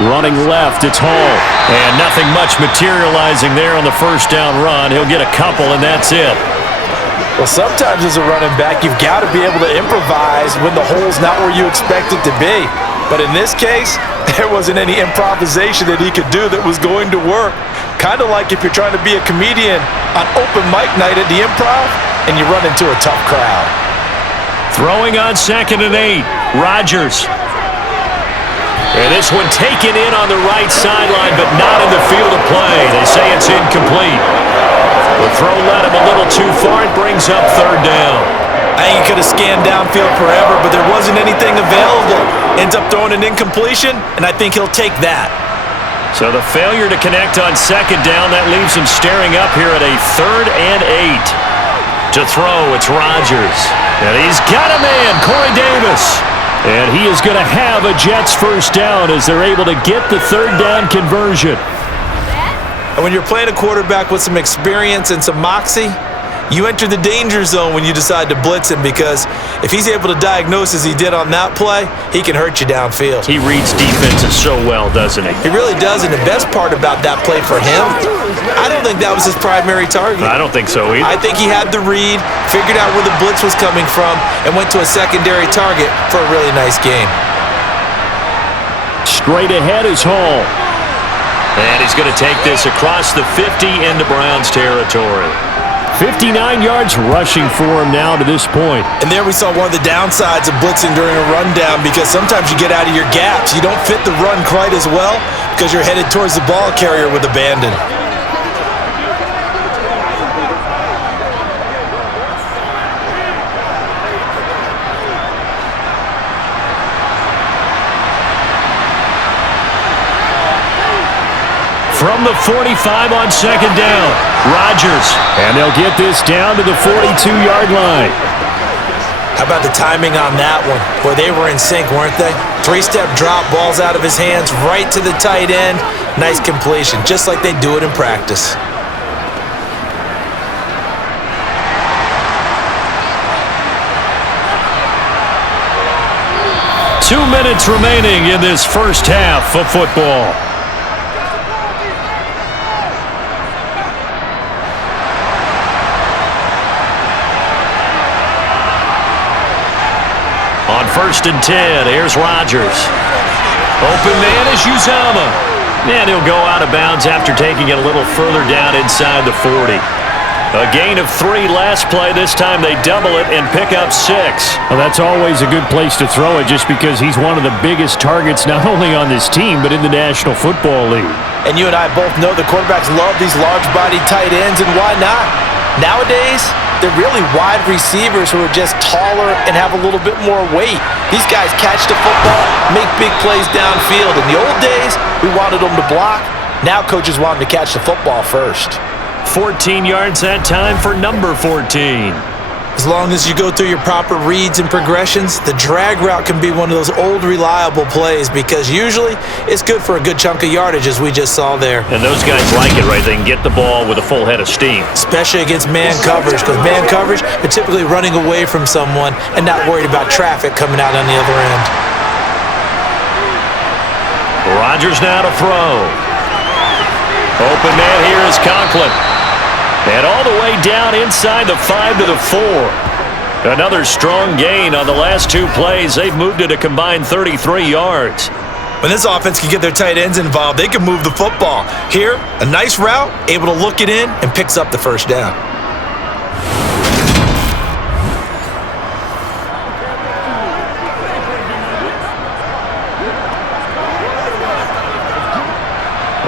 Running left, it's Hall. And nothing much materializing there on the 1st down run. He'll get a couple, and that's it. Well, sometimes as a running back, you've got to be able to improvise when the hole's not where you expect it to be. But in this case, there wasn't any improvisation that he could do that was going to work. Kind of like if you're trying to be a comedian on open mic night at the Improv and you run into a tough crowd. Throwing on 2nd and 8, Rodgers. And this one taken in on the right sideline, but not in the field of play. They say it's incomplete. The throw led him a little too far. It brings up 3rd down. I think he could have scanned downfield forever, but there wasn't anything available. Ends up throwing an incompletion, and I think he'll take that. So the failure to connect on 2nd down, that leaves him staring up here at a 3rd and 8. To throw, it's Rodgers. And he's got a man, Corey Davis. And he is going to have a Jets 1st down as they're able to get the 3rd down conversion. And when you're playing a quarterback with some experience and some moxie, you enter the danger zone when you decide to blitz him, because if he's able to diagnose as he did on that play, he can hurt you downfield. He reads defenses so well, doesn't he? He really does, and the best part about that play for him, I don't think that was his primary target. I don't think so either. I think he had the read, figured out where the blitz was coming from, and went to a secondary target for a really nice game. Straight ahead is Hall. And he's going to take this across the 50 into Browns territory. 59 yards rushing for him now to this point. And there we saw one of the downsides of blitzing during a rundown, because sometimes you get out of your gaps. You don't fit the run quite as well because you're headed towards the ball carrier with abandon. From the 45 on 2nd down, Rodgers. And they'll get this down to the 42-yard line. How about the timing on that one? Boy, they were in sync, weren't they? 3-step drop, balls out of his hands, right to the tight end. Nice completion, just like they do it in practice. Two minutes remaining in this first half of football. On 1st and 10, here's Rodgers. Open man is Uzama. And he'll go out of bounds after taking it a little further down inside the 40. A gain of 3 last play. This time they double it and pick up 6. Well, that's always a good place to throw it, just because he's one of the biggest targets not only on this team but in the National Football League. And you and I both know the quarterbacks love these large-bodied tight ends, and why not? Nowadays, they're really wide receivers who are just taller and have a little bit more weight. These guys catch the football, make big plays downfield. In the old days, we wanted them to block. Now coaches want him to catch the football first. 14 yards that time for number 14. As long as you go through your proper reads and progressions, the drag route can be one of those old reliable plays because usually it's good for a good chunk of yardage as we just saw there. And those guys like it, right? They can get the ball with a full head of steam. Especially against man coverage because man coverage, they're typically running away from someone and not worried about traffic coming out on the other end. Rodgers now to throw. Open man here is Conklin. And all the way down inside the 5 to the 4. Another strong gain on the last two plays. They've moved it a combined 33 yards. When this offense can get their tight ends involved, they can move the football. Here, a nice route, able to look it in, and picks up the first down.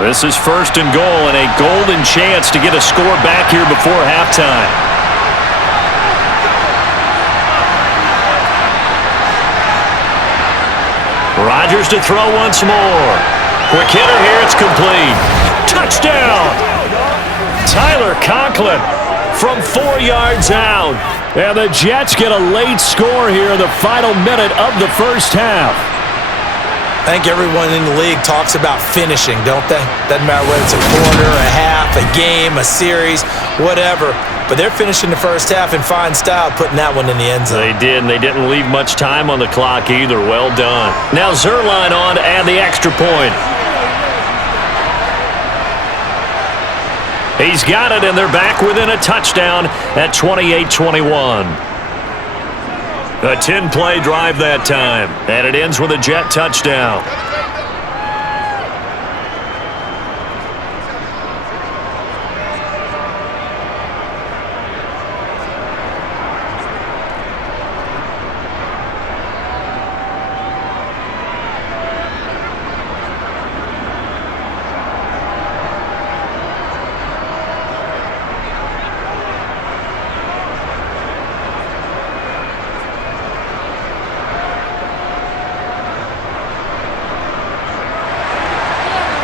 This is first and goal and a golden chance to get a score back here before halftime. Rodgers to throw once more. Quick hitter here, it's complete. Touchdown! Tyler Conklin from 4 yards out. And the Jets get a late score here in the final minute of the first half. I think everyone in the league talks about finishing, don't they? Doesn't matter whether it's a quarter, a half, a game, a series, whatever. But they're finishing the first half in fine style, putting that one in the end zone. They did, and they didn't leave much time on the clock either. Well done. Now Zerline on to add the extra point. He's got it, and they're back within a touchdown at 28-21. A 10-play drive that time, and it ends with a Jet touchdown.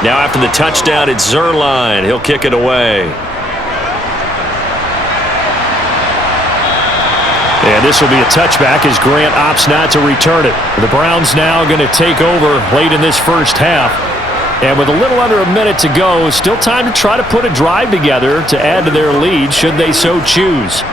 Now after the touchdown, it's Zerline. He'll kick it away. And this will be a touchback as Grant opts not to return it. The Browns now going to take over late in this first half. And with a little under a minute to go, still time to try to put a drive together to add to their lead should they so choose.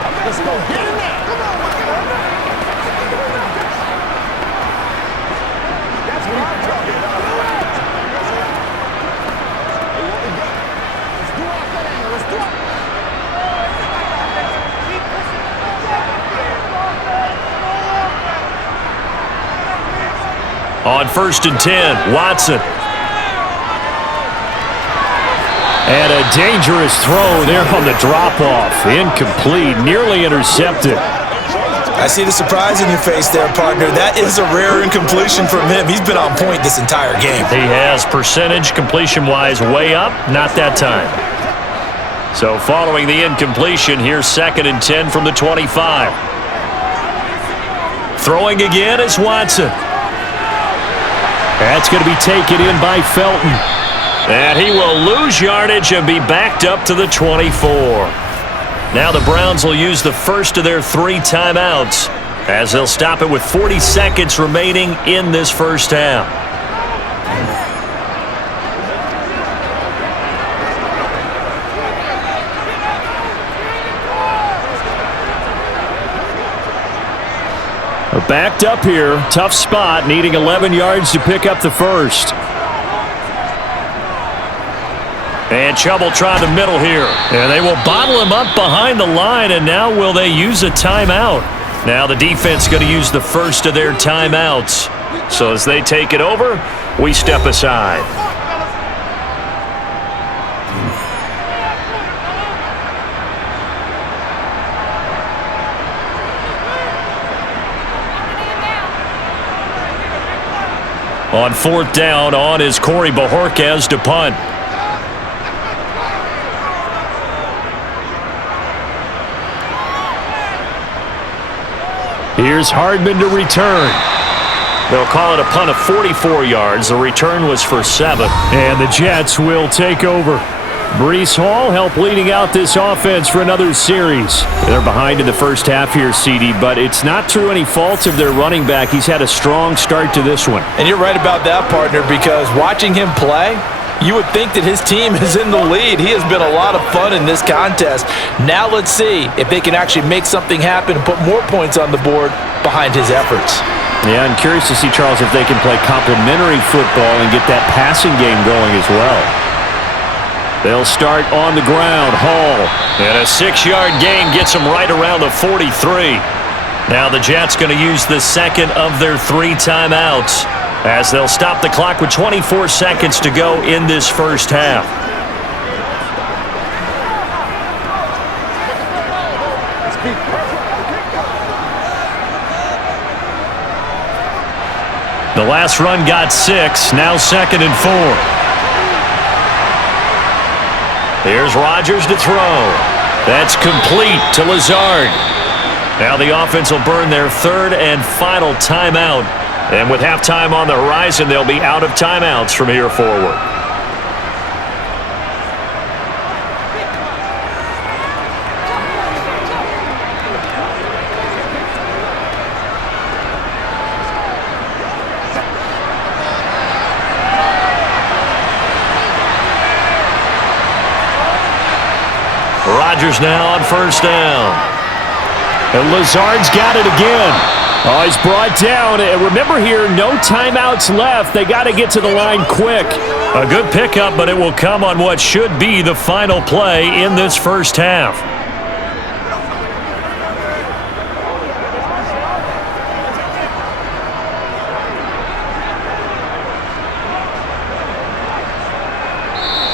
On 1st and 10, Watson. And a dangerous throw there on the drop-off. Incomplete, nearly intercepted. I see the surprise in your face there, partner. That is a rare incompletion from him. He's been on point this entire game. He has. Percentage completion-wise way up, not that time. So following the incompletion, here's 2nd and 10 from the 25. Throwing again is Watson. That's going to be taken in by Felton. And he will lose yardage and be backed up to the 24. Now the Browns will use the first of their 3 timeouts as they'll stop it with 40 seconds remaining in this first half. Backed up here, tough spot, needing 11 yards to pick up the first. And Chubb will try the middle here. And they will bottle him up behind the line, and now will they use a timeout? Now the defense going to use the first of their timeouts. So as they take it over, we step aside. On 4th down, on is Corey Bojorquez to punt. Here's Hardman to return. They'll call it a punt of 44 yards. The return was for 7. And the Jets will take over. Breece Hall helped leading out this offense for another series. They're behind in the first half here, CD, but it's not through any faults of their running back. He's had a strong start to this one. And you're right about that, partner, because watching him play, you would think that his team is in the lead. He has been a lot of fun in this contest. Now let's see if they can actually make something happen and put more points on the board behind his efforts. Yeah, I'm curious to see, Charles, if they can play complementary football and get that passing game going as well. They'll start on the ground. Hall. And a 6-yard gain gets them right around the 43. Now the Jets going to use the second of their 3 timeouts as they'll stop the clock with 24 seconds to go in this first half. The last run got 6. Now 2nd and 4. Here's Rodgers to throw. That's complete to Lazard. Now the offense will burn their 3rd and final timeout. And with halftime on the horizon, they'll be out of timeouts from here forward. Rodgers now on 1st down. And Lazard's got it again. Oh, he's brought down. And remember here, no timeouts left. They got to get to the line quick. A good pickup, but it will come on what should be the final play in this first half.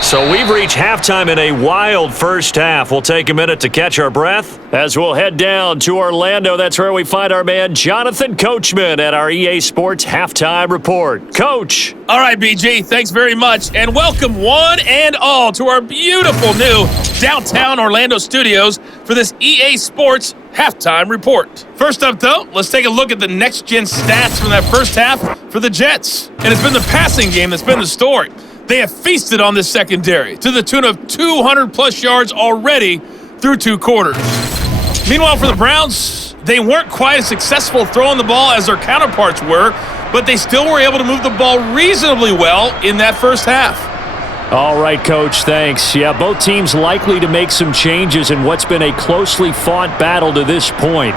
So we've reached halftime in a wild first half. We'll take a minute to catch our breath as we'll head down to Orlando. That's where we find our man Jonathan Coachman at our EA Sports Halftime Report. Coach. All right, BG, thanks very much. And welcome one and all to our beautiful new downtown Orlando studios for this EA Sports Halftime Report. First up, though, let's take a look at the next-gen stats from that first half for the Jets. And it's been the passing game that's been the story. They have feasted on this secondary to the tune of 200-plus yards already through 2 quarters. Meanwhile, for the Browns, they weren't quite as successful throwing the ball as their counterparts were, but they still were able to move the ball reasonably well in that first half. All right, Coach, thanks. Yeah, both teams likely to make some changes in what's been a closely fought battle to this point.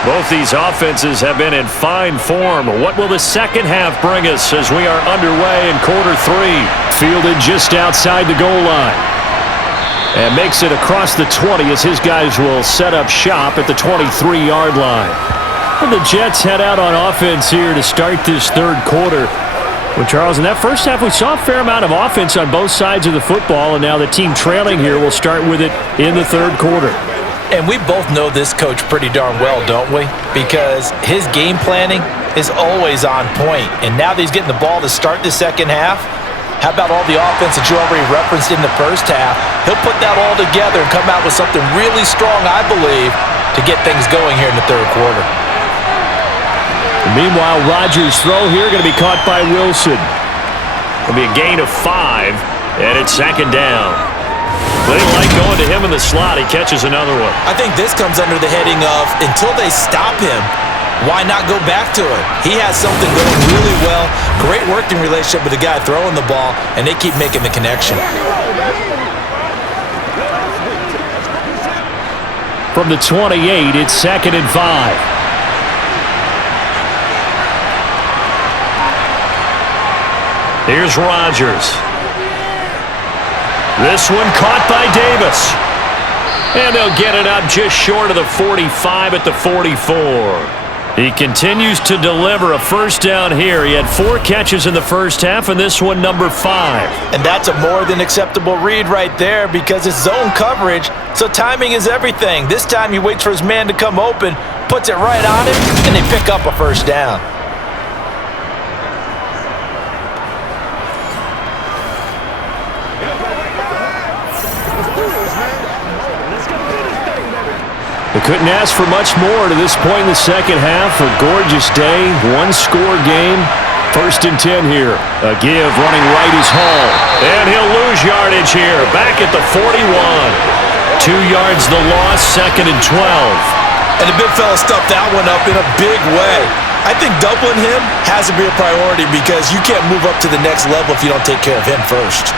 Both these offenses have been in fine form. What will the second half bring us as we are underway in quarter 3? Fielded just outside the goal line. And makes it across the 20 as his guys will set up shop at the 23-yard line. And the Jets head out on offense here to start this 3rd quarter. Well, Charles, in that first half, we saw a fair amount of offense on both sides of the football, and now the team trailing here will start with it in the 3rd quarter. And we both know this coach pretty darn well, don't we? Because his game planning is always on point. And now that he's getting the ball to start the second half, how about all the offense that you already referenced in the first half? He'll put that all together and come out with something really strong, I believe, to get things going here in the 3rd quarter. Meanwhile, Rodgers' throw here going to be caught by Wilson. It'll be a gain of 5, and it's 2nd down. They like going to him in the slot. He catches another one. I think this comes under the heading of, until they stop him, why not go back to it? He has something going really well. Great working relationship with the guy throwing the ball, and they keep making the connection. From the 28, it's 2nd and 5. Here's Rodgers. This one caught by Davis. And they'll get it up just short of the 45 at the 44. He continues to deliver a first down here. He had 4 catches in the first half, and this one number 5. And that's a more than acceptable read right there because it's zone coverage, so timing is everything. This time he waits for his man to come open, puts it right on him, and they pick up a first down. They couldn't ask for much more to this point in the second half. A gorgeous day, one-score game. 1st and 10 here. A give running right is Hall. And he'll lose yardage here. Back at the 41. 2 yards the loss, 2nd and 12. And the big fella stuffed that one up in a big way. I think doubling him has to be a priority because you can't move up to the next level if you don't take care of him first.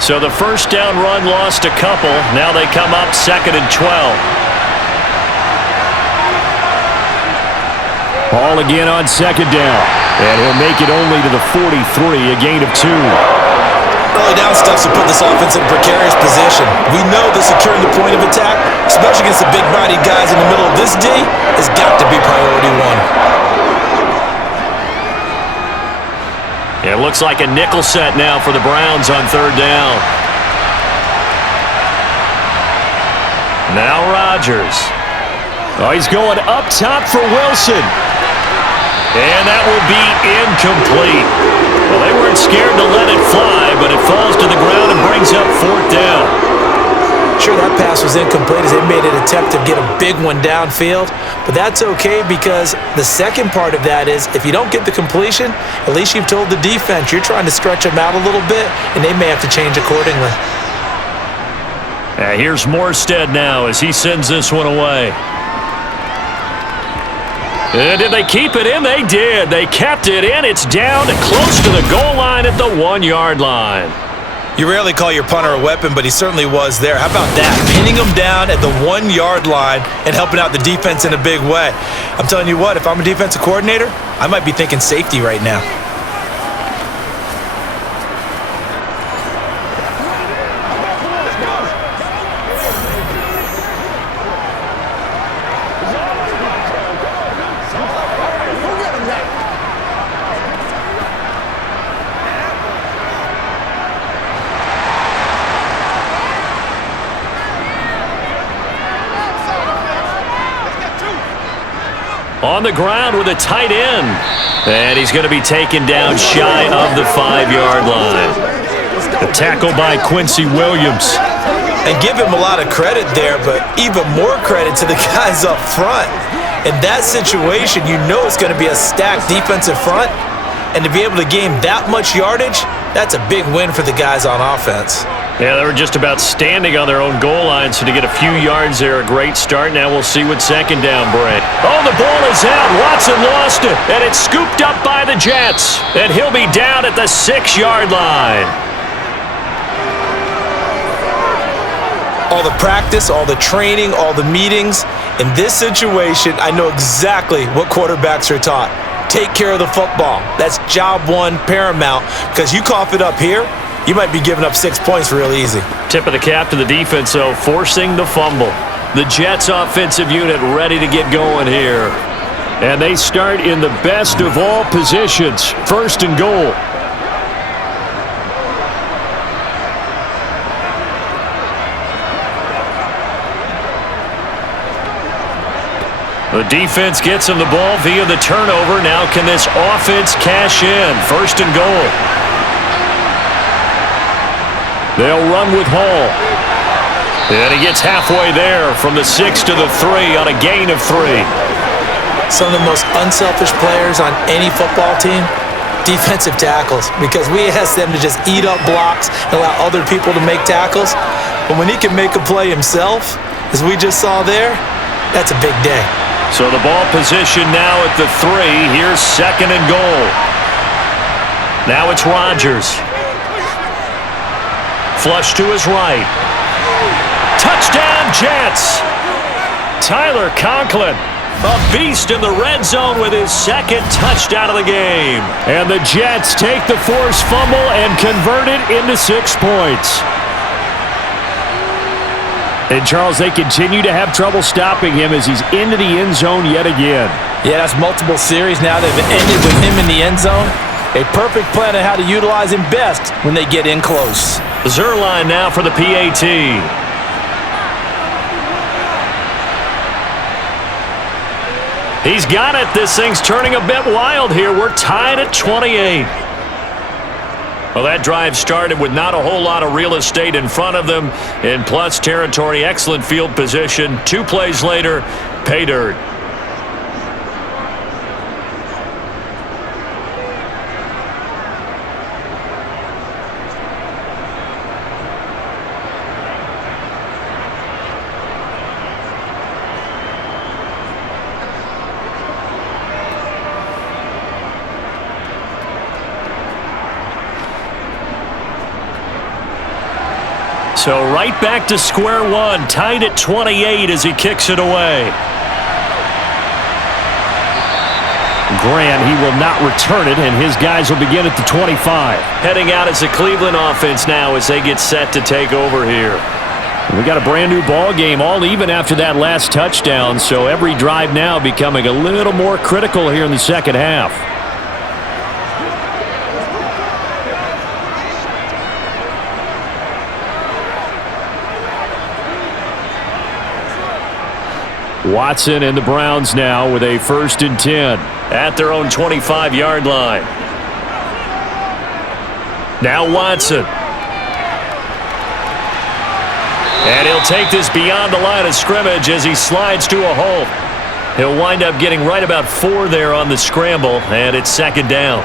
So the first down run lost a couple. Now they come up 2nd and 12. Ball again on 2nd down. And he'll make it only to the 43, a gain of 2. Early down stuff to put this offense in a precarious position. We know that securing the point of attack, especially against the big-bodied guys in the middle of this D, has got to be priority 1. It looks like a nickel set now for the Browns on 3rd down. Now Rodgers. Oh, he's going up top for Wilson. And that will be incomplete. Well, they weren't scared to let it fly, but it falls to the ground and brings up 4th down. Sure, that pass was incomplete as they made an attempt to get a big one downfield, but that's okay because the second part of that is if you don't get the completion, at least you've told the defense you're trying to stretch them out a little bit, and they may have to change accordingly. Here's Morstead now as he sends this one away. Did they keep it in? They did. They kept it in. It's down close to the goal line at the 1-yard line. You rarely call your punter a weapon, but he certainly was there. How about that? Pinning him down at the 1-yard line and helping out the defense in a big way. I'm telling you what, if I'm a defensive coordinator, I might be thinking safety right now. On the ground with a tight end. And he's going to be taken down shy of the 5-yard line. The tackle by Quincy Williams. And give him a lot of credit there, but even more credit to the guys up front. In that situation, you know it's going to be a stacked defensive front. And to be able to gain that much yardage, that's a big win for the guys on offense. Yeah, they were just about standing on their own goal line, so to get a few yards there, a great start. Now we'll see what 2nd down brings. Oh, the ball is out. Watson lost it, and it's scooped up by the Jets. And he'll be down at the 6-yard line. All the practice, all the training, all the meetings. In this situation, I know exactly what quarterbacks are taught. Take care of the football. That's job 1 paramount, because you cough it up here, you might be giving up 6 points real easy. Tip of the cap to the defense, though, forcing the fumble. The Jets offensive unit ready to get going here. And they start in the best of all positions, 1st and goal. The defense gets him the ball via the turnover. Now can this offense cash in? 1st and goal. They'll run with Hall. And he gets halfway there from the 6 to the 3 on a gain of 3. Some of the most unselfish players on any football team, defensive tackles, because we ask them to just eat up blocks and allow other people to make tackles. But when he can make a play himself, as we just saw there, that's a big day. So the ball position now at the 3. Here's 2nd and goal. Now it's Rodgers. Flush to his right. Touchdown, Jets! Tyler Conklin A beast in the red zone with his second touchdown of the game. And the Jets take the forced fumble and convert it into 6 points. And, Charles, they continue to have trouble stopping him as he's into the end zone yet again. Yeah, that's multiple series now that have ended with him in the end zone. A perfect plan on how to utilize him best when they get in close. Zerline now for the PAT. He's got it. This thing's turning a bit wild here. We're tied at 28. Well, that drive started with not a whole lot of real estate in front of them. In plus territory, excellent field position. 2 plays later, pay dirt. So right back to square one, tied at 28 as he kicks it away. Grant, he will not return it, and his guys will begin at the 25. Heading out as the Cleveland offense now as they get set to take over here. We got a brand new ball game, all even after that last touchdown, so every drive now becoming a little more critical here in the second half. Watson and the Browns now with a 1st and 10 at their own 25-yard line. Now Watson. And he'll take this beyond the line of scrimmage as he slides to a halt. He'll wind up getting right about 4 there on the scramble, and it's 2nd down.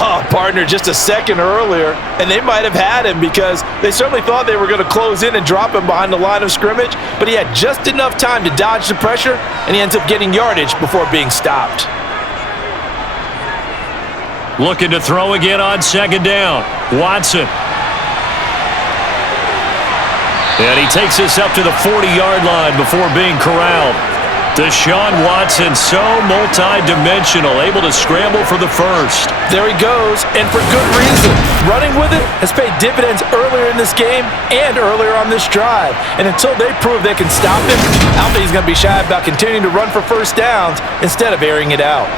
Oh, partner, just a second earlier, and they might have had him because they certainly thought they were going to close in and drop him behind the line of scrimmage, but he had just enough time to dodge the pressure, and he ends up getting yardage before being stopped. Looking to throw again on 2nd down. Watson. And he takes this up to the 40-yard line before being corralled. Deshaun Watson, so multi-dimensional, able to scramble for the 1st. There he goes, and for good reason. Running with it has paid dividends earlier in this game and earlier on this drive. And until they prove they can stop him, I don't think he's going to be shy about continuing to run for 1st downs instead of airing it out.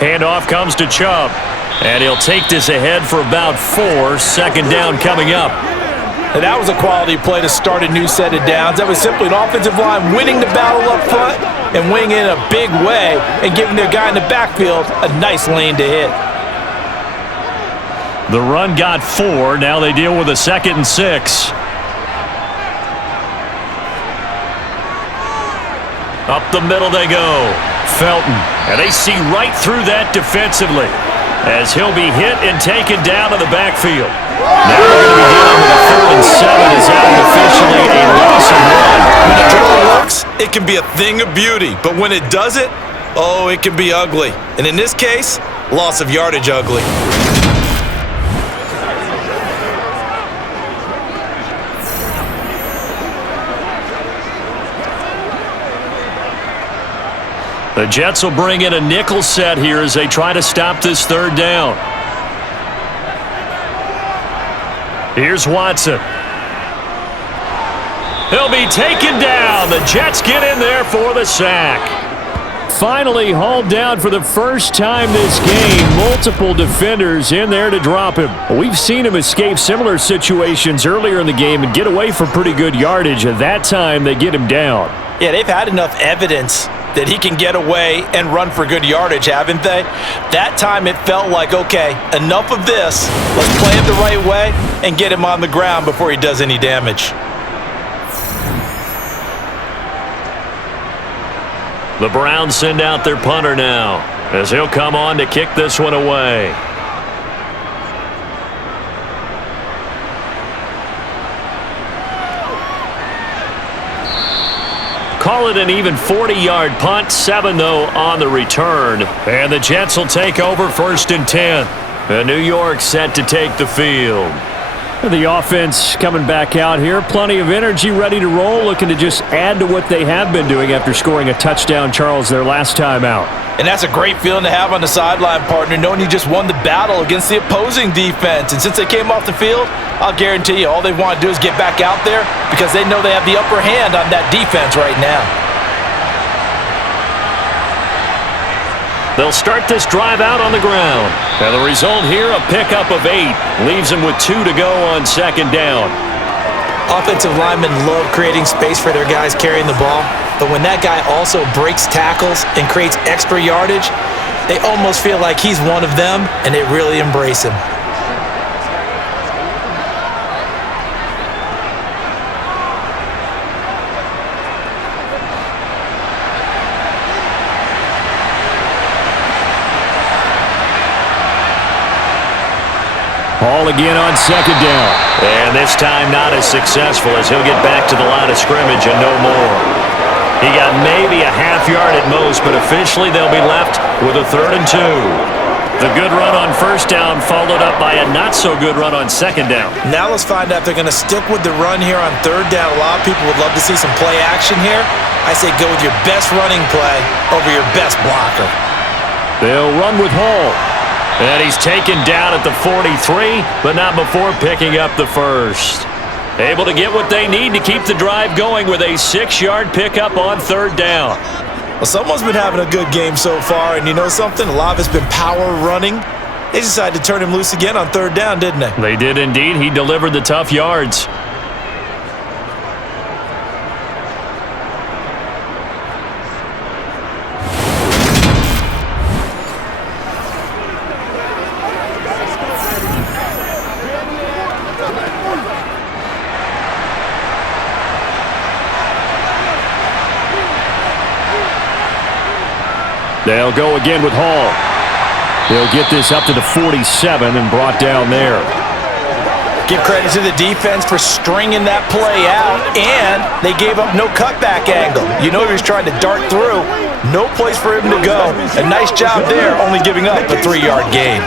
Handoff comes to Chubb, and he'll take this ahead for about 4. 2nd down coming up. And that was a quality play to start a new set of downs. That was simply an offensive line winning the battle up front and winning in a big way and giving their guy in the backfield a nice lane to hit. The run got 4. Now they deal with a 2nd and 6. Up the middle they go. Felton. And they see right through that defensively as he'll be hit and taken down to the backfield. Now they're going to be dealing with a 3rd and 7 as that is officially a loss of 1. When the drill works, it can be a thing of beauty. But when it doesn't, oh, it can be ugly. And in this case, loss of yardage ugly. The Jets will bring in a nickel set here as they try to stop this 3rd down. Here's Watson. He'll be taken down. The Jets get in there for the sack. Finally hauled down for the first time this game. Multiple defenders in there to drop him. We've seen him escape similar situations earlier in the game and get away for pretty good yardage. At that time, they get him down. Yeah, they've had enough evidence that he can get away and run for good yardage, haven't they? That time it felt like, okay, enough of this. Let's play it the right way and get him on the ground before he does any damage. The Browns send out their punter now as he'll come on to kick this one away. Call it an even 40-yard punt, 7 though on the return. And the Jets will take over 1st and 10. And New York set to take the field. The offense coming back out here. Plenty of energy, ready to roll, looking to just add to what they have been doing after scoring a touchdown, Charles, their last time out. And that's a great feeling to have on the sideline, partner, knowing you just won the battle against the opposing defense. And since they came off the field, I'll guarantee you all they want to do is get back out there because they know they have the upper hand on that defense right now. They'll start this drive out on the ground. And the result here, a pickup of 8. Leaves them with 2 to go on 2nd down. Offensive linemen love creating space for their guys carrying the ball, but when that guy also breaks tackles and creates extra yardage, they almost feel like he's one of them, and they really embrace him. Ball again on 2nd down. And this time not as successful as he'll get back to the line of scrimmage and no more. He got maybe a half yard at most, but officially they'll be left with a 3rd and 2. The good run on 1st down followed up by a not-so-good run on 2nd down. Now let's find out if they're going to stick with the run here on 3rd down. A lot of people would love to see some play action here. I say go with your best running play over your best blocker. They'll run with Hall. And he's taken down at the 43, but not before picking up the 1st. Able to get what they need to keep the drive going with a 6-yard pickup on 3rd down. Well, someone's been having a good game so far, and you know something? A lot of it's been power running. They decided to turn him loose again on 3rd down, didn't they? They did indeed. He delivered the tough yards. They'll go again with Hall. They'll get this up to the 47 and brought down there. Give credit to the defense for stringing that play out, and they gave up no cutback angle. You know he was trying to dart through. No place for him to go. A nice job there, only giving up a 3-yard gain.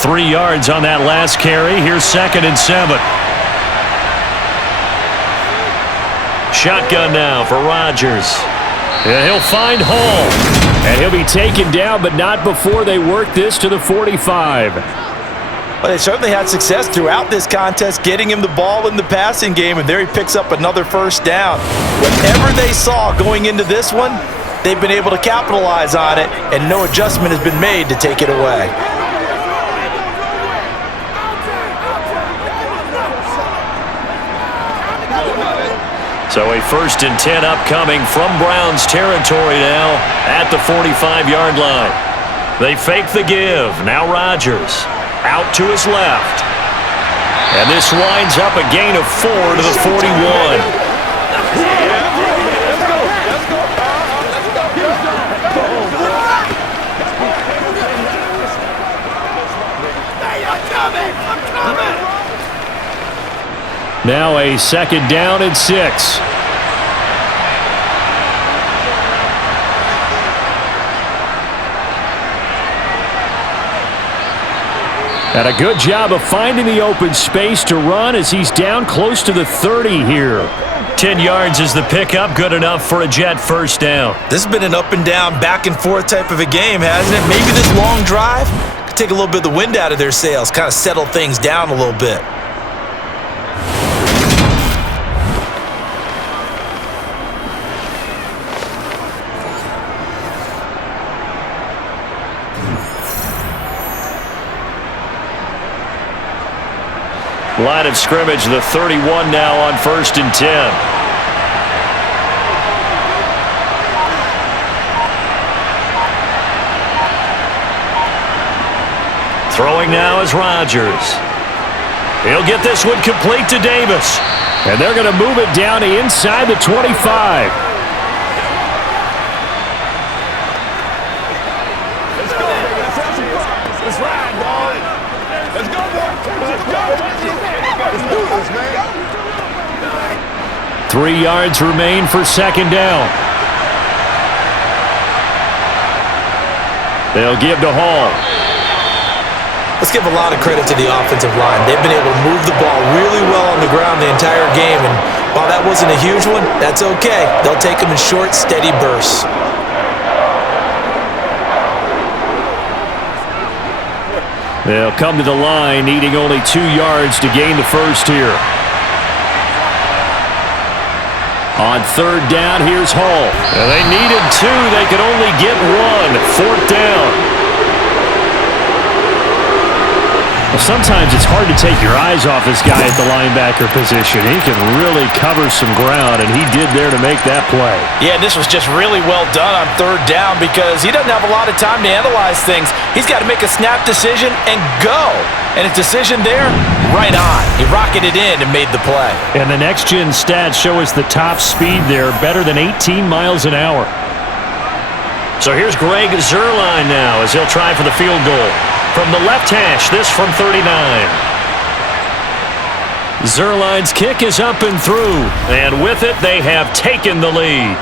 3 yards on that last carry. Here's 2nd and 7. Shotgun now for Rodgers. And he'll find Hall. And he'll be taken down, but not before they work this to the 45. Well, they certainly had success throughout this contest, getting him the ball in the passing game, and there he picks up another 1st down. Whatever they saw going into this one, they've been able to capitalize on it, and no adjustment has been made to take it away. So a 1st and 10 upcoming from Browns territory now at the 45-yard line. They fake the give. Now Rodgers out to his left. And this winds up a gain of 4 to the 41. Now a 2nd down and 6. And a good job of finding the open space to run as he's down close to the 30 here. 10 yards is the pickup, good enough for a Jet 1st down. This has been an up and down, back and forth type of a game, hasn't it? Maybe this long drive could take a little bit of the wind out of their sails, kind of settle things down a little bit. Line of scrimmage, the 31 now on 1st and 10. Throwing now is Rodgers. He'll get this one complete to Davis. And they're going to move it down to inside the 25. 3 yards remain for second down. They'll give to Hall. Let's give a lot of credit to the offensive line. They've been able to move the ball really well on the ground the entire game, and while that wasn't a huge one, that's okay. They'll take them in short, steady bursts. They'll come to the line, needing only 2 yards to gain the first here. On third down, here's Hall. And they needed 2. They could only get 1. Fourth down. Well, sometimes it's hard to take your eyes off this guy at the linebacker position. He can really cover some ground, and he did there to make that play. Yeah, and this was just really well done on third down because he doesn't have a lot of time to analyze things. He's got to make a snap decision and go. And his decision there, right on. He rocketed in and made the play. And the next-gen stats show us the top speed there, better than 18 miles an hour. So here's Greg Zuerlein now as he'll try for the field goal. From the left hash, this from 39. Zuerlein's kick is up and through. And with it, they have taken the lead.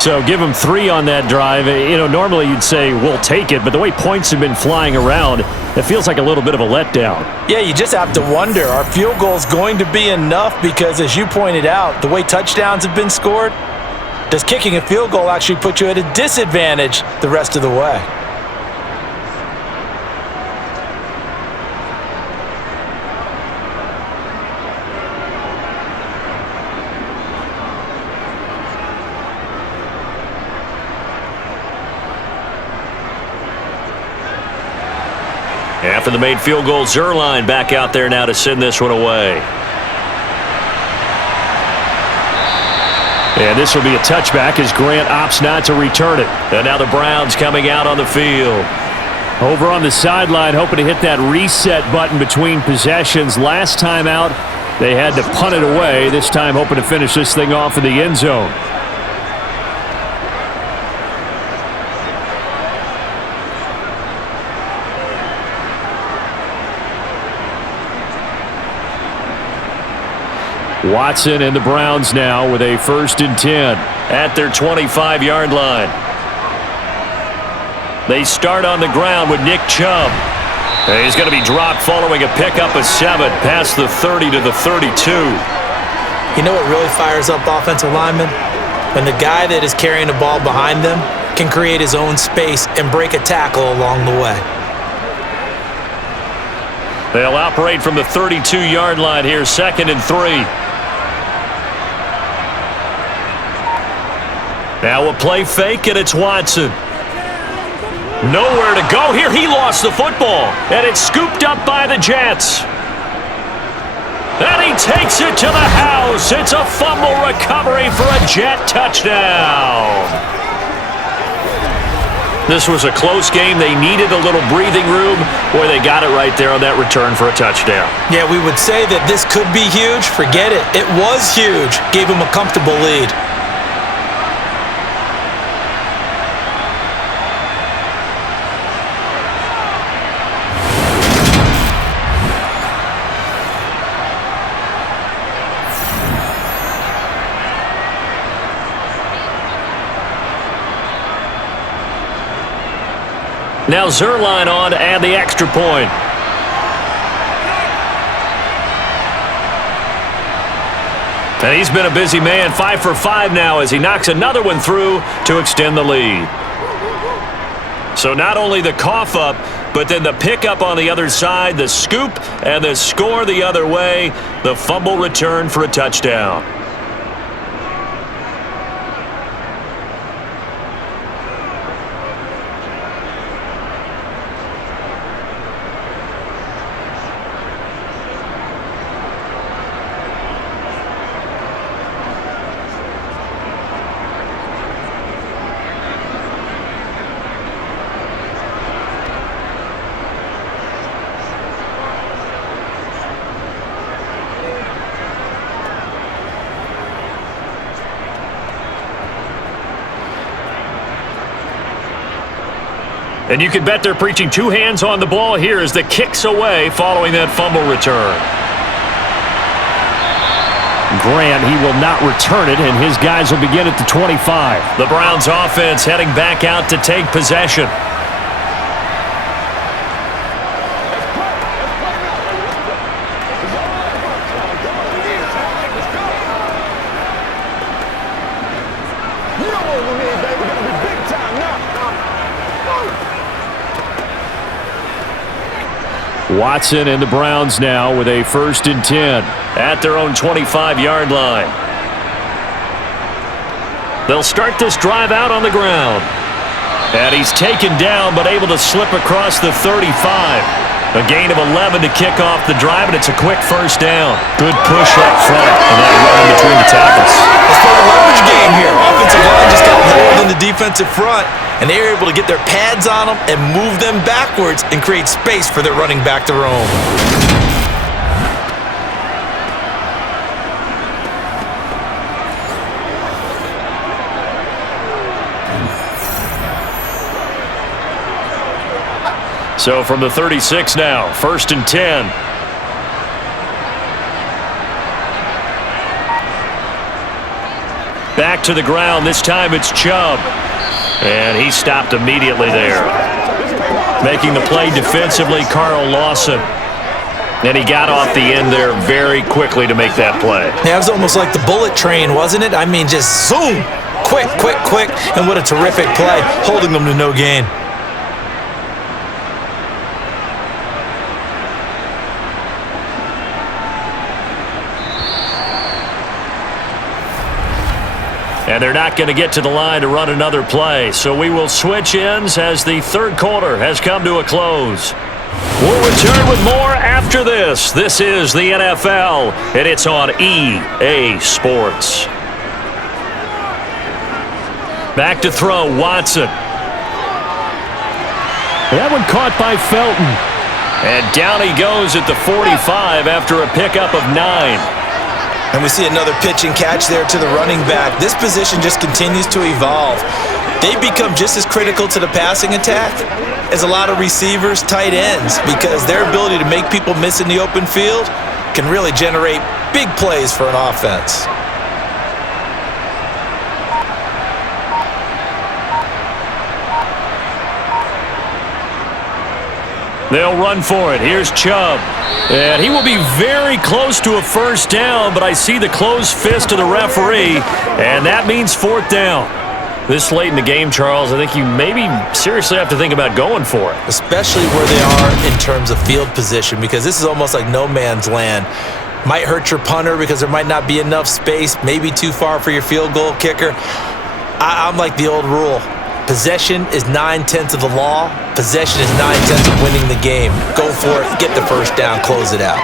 So give them 3 on that drive. You know, normally you'd say, we'll take it, but the way points have been flying around, it feels like a little bit of a letdown. Yeah, you just have to wonder, are field goals going to be enough? Because as you pointed out, the way touchdowns have been scored, does kicking a field goal actually put you at a disadvantage the rest of the way? After the made field goal, Zuerlein back out there now to send this one away. And this will be a touchback as Grant opts not to return it. And now the Browns coming out on the field. Over on the sideline, hoping to hit that reset button between possessions. Last time out, they had to punt it away. This time hoping to finish this thing off in the end zone. Watson and the Browns now with a 1st and 10. At their 25-yard line. They start on the ground with Nick Chubb. And he's going to be dropped following a pickup of 7 past the 30 to the 32. You know what really fires up offensive linemen? When the guy that is carrying the ball behind them can create his own space and break a tackle along the way. They'll operate from the 32-yard line here, 2nd and 3. Now a play fake, and it's Watson. Nowhere to go here. He lost the football, and it's scooped up by the Jets. And he takes it to the house. It's a fumble recovery for a Jet touchdown. This was a close game. They needed a little breathing room. Boy, they got it right there on that return for a touchdown. Yeah, we would say that this could be huge. Forget it. It was huge. Gave him a comfortable lead. Now Zuerlein on to add the extra point. And he's been a busy man, 5 for 5 now as he knocks another one through to extend the lead. So not only the cough up, but then the pickup on the other side, the scoop, and the score the other way, the fumble return for a touchdown. And you can bet they're preaching 2 hands on the ball here as the kick's away following that fumble return. Grant. He will not return it, and his guys will begin at the 25. The Browns offense heading back out to take possession. Watson and the Browns now with a 1st and 10. At their own 25-yard line. They'll start this drive out on the ground. And he's taken down but able to slip across the 35. A gain of 11 to kick off the drive, and it's a quick 1st down. Good push up front, and that run in between the tackles. Let's play a leverage game here. Offensive line just got lower than the defensive front, and they were able to get their pads on them and move them backwards and create space for their running back to roam. So from the 36 now, 1st and 10. Back to the ground. This time it's Chubb. And he stopped immediately there. Making the play defensively, Carl Lawson. And he got off the end there very quickly to make that play. Yeah, it was almost like the bullet train, wasn't it? I mean, just zoom. Quick, quick, quick. And what a terrific play, holding them to no gain. And they're not going to get to the line to run another play. So we will switch ends as the 3rd quarter has come to a close. We'll return with more after this. This is the NFL, and it's on EA Sports. Back to throw, Watson. That one caught by Felton. And down he goes at the 45 after a pickup of 9. And we see another pitch and catch there to the running back. This position just continues to evolve. They become just as critical to the passing attack as a lot of receivers, tight ends, because their ability to make people miss in the open field can really generate big plays for an offense. They'll run for it. Here's Chubb. And he will be very close to a 1st down, but I see the closed fist of the referee, and that means 4th down. This late in the game, Charles, I think you maybe seriously have to think about going for it. Especially where they are in terms of field position, because this is almost like no man's land. Might hurt your punter because there might not be enough space, maybe too far for your field goal kicker. I'm like the old rule. Possession is 9/10 of the law. Possession is 9/10 of winning the game. Go for it, get the 1st down, close it out.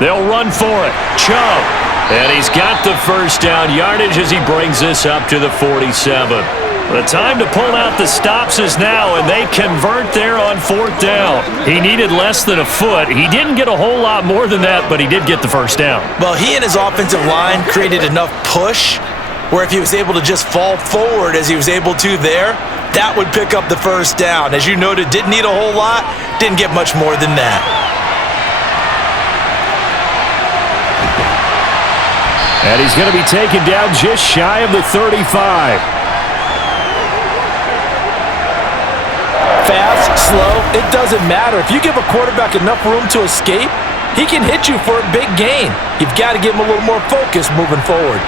They'll run for it. Chubb. And he's got the 1st down yardage as he brings this up to the 47. The time to pull out the stops is now, and they convert there on 4th down. He needed less than a foot. He didn't get a whole lot more than that, but he did get the 1st down. Well, he and his offensive line created enough push where if he was able to just fall forward as he was able to there, that would pick up the 1st down. As you noted, didn't need a whole lot, didn't get much more than that. And he's going to be taken down just shy of the 35. Fast, slow, it doesn't matter. If you give a quarterback enough room to escape, he can hit you for a big gain. You've got to give him a little more focus moving forward.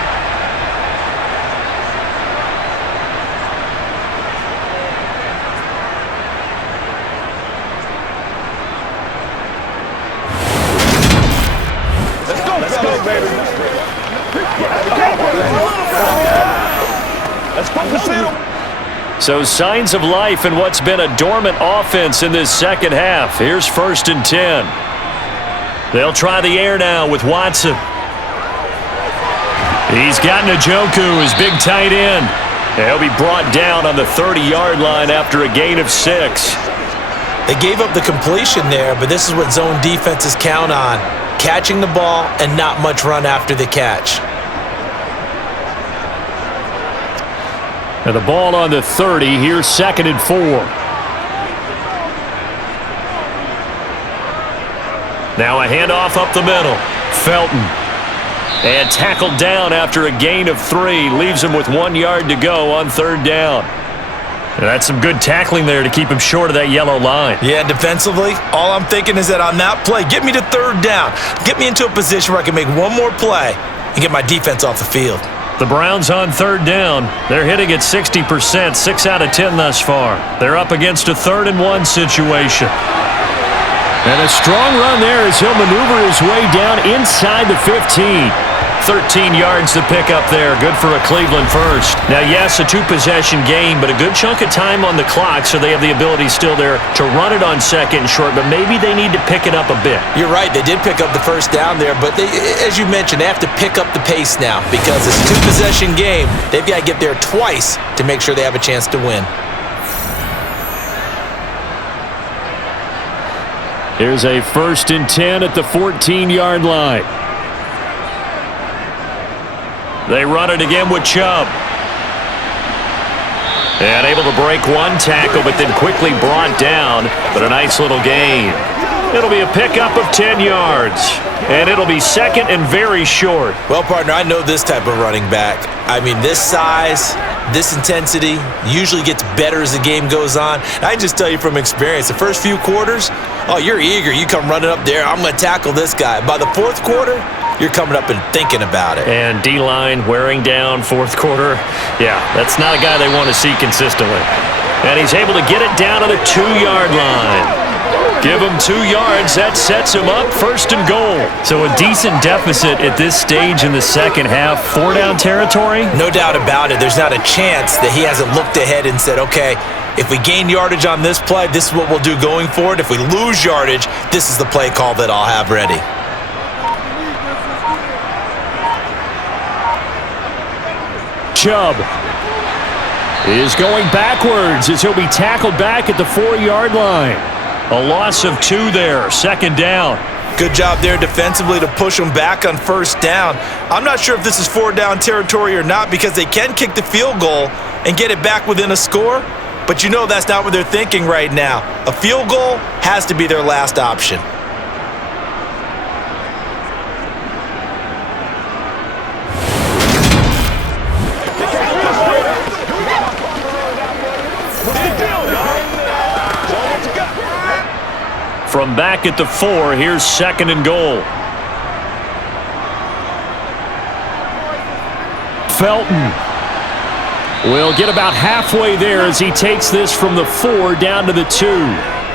Let's go, baby. Let's focus in. So signs of life in what's been a dormant offense in this 2nd half. Here's 1st and 10. They'll try the air now with Watson. He's got Njoku, his big tight end. He'll be brought down on the 30-yard line after a gain of 6. They gave up the completion there, but this is what zone defenses count on. Catching the ball and not much run after the catch. And the ball on the 30. Here's 2nd and 4. Now a handoff up the middle. Felton. And tackled down after a gain of 3. Leaves him with 1 yard to go on 3rd down. And that's some good tackling there to keep him short of that yellow line. Yeah, defensively, all I'm thinking is that on that play, get me to 3rd down. Get me into a position where I can make one more play and get my defense off the field. The Browns on 3rd down. They're hitting at 60%, 6 out of 10 thus far. They're up against a 3rd and 1 situation. And a strong run there as he'll maneuver his way down inside the 15. 13 yards to pick up there. Good for a Cleveland first. Now, yes, a 2-possession game, but a good chunk of time on the clock, so they have the ability still there to run it on 2nd and short, but maybe they need to pick it up a bit. You're right. They did pick up the 1st down there, but they, as you mentioned, they have to pick up the pace now because it's a 2-possession game. They've got to get there twice to make sure they have a chance to win. Here's a 1st and 10 at the 14-yard line. They run it again with Chubb. And able to break 1 tackle, but then quickly brought down. But a nice little gain. It'll be a pickup of 10 yards. And it'll be 2nd and very short. Well, partner, I know this type of running back. I mean, this size, this intensity usually gets better as the game goes on. And I can just tell you from experience, the first few quarters, oh, you're eager. You come running up there, I'm going to tackle this guy. By the 4th quarter, you're coming up and thinking about it. And D-line wearing down 4th quarter. Yeah, that's not a guy they want to see consistently. And he's able to get it down to the 2-yard line. Give him 2 yards. That sets him up 1st and goal. So a decent deficit at this stage in the 2nd half. 4-down territory? No doubt about it. There's not a chance that he hasn't looked ahead and said, okay, if we gain yardage on this play, this is what we'll do going forward. If we lose yardage, this is the play call that I'll have ready. Chubb is going backwards as he'll be tackled back at the 4-yard line. A loss of 2 there, 2nd down. Good job there defensively to push them back on 1st down. I'm not sure if this is 4-down territory or not because they can kick the field goal and get it back within a score, but you know that's not what they're thinking right now. A field goal has to be their last option. From back at the 4, here's 2nd and goal. Felton will get about halfway there as he takes this from the 4 down to the 2.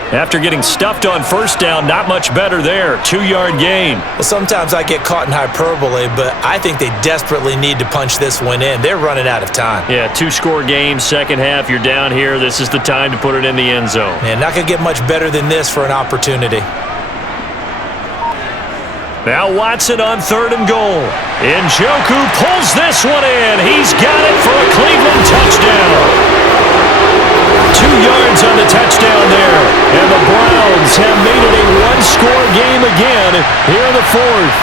After getting stuffed on 1st down, not much better there. 2-yard gain. Well, sometimes I get caught in hyperbole, but I think they desperately need to punch this one in. They're running out of time. Yeah, 2-score game, 2nd half. You're down here. This is the time to put it in the end zone. Man, not going to get much better than this for an opportunity. Now Watson on 3rd and goal. Njoku pulls this one in. He's got it for a Cleveland touchdown. 2 yards on the touchdown there. And the Browns have made it a 1-score game again here in the 4th.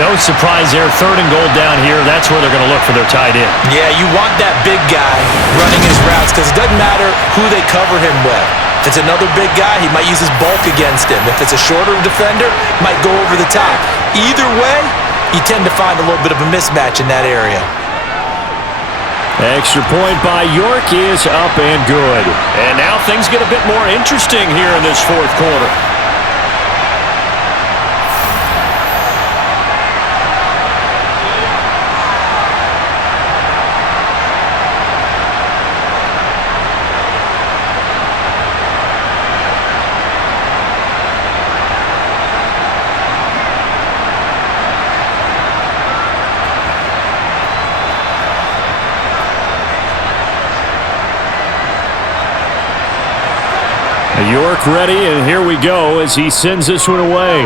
No surprise there. 3rd and goal down here. That's where they're going to look for their tight end. Yeah, you want that big guy running his routes because it doesn't matter who they cover him with. If it's another big guy, he might use his bulk against him. If it's a shorter defender, might go over the top. Either way, you tend to find a little bit of a mismatch in that area. Extra point by York is up and good. And now things get a bit more interesting here in this 4th quarter. York ready, and here we go as he sends this one away.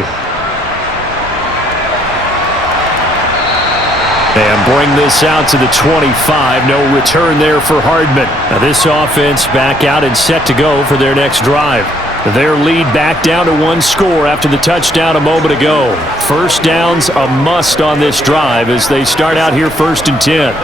And bring this out to the 25. No return there for Hardman. Now this offense back out and set to go for their next drive. Their lead back down to 1 score after the touchdown a moment ago. 1st downs a must on this drive as they start out here 1st and 10.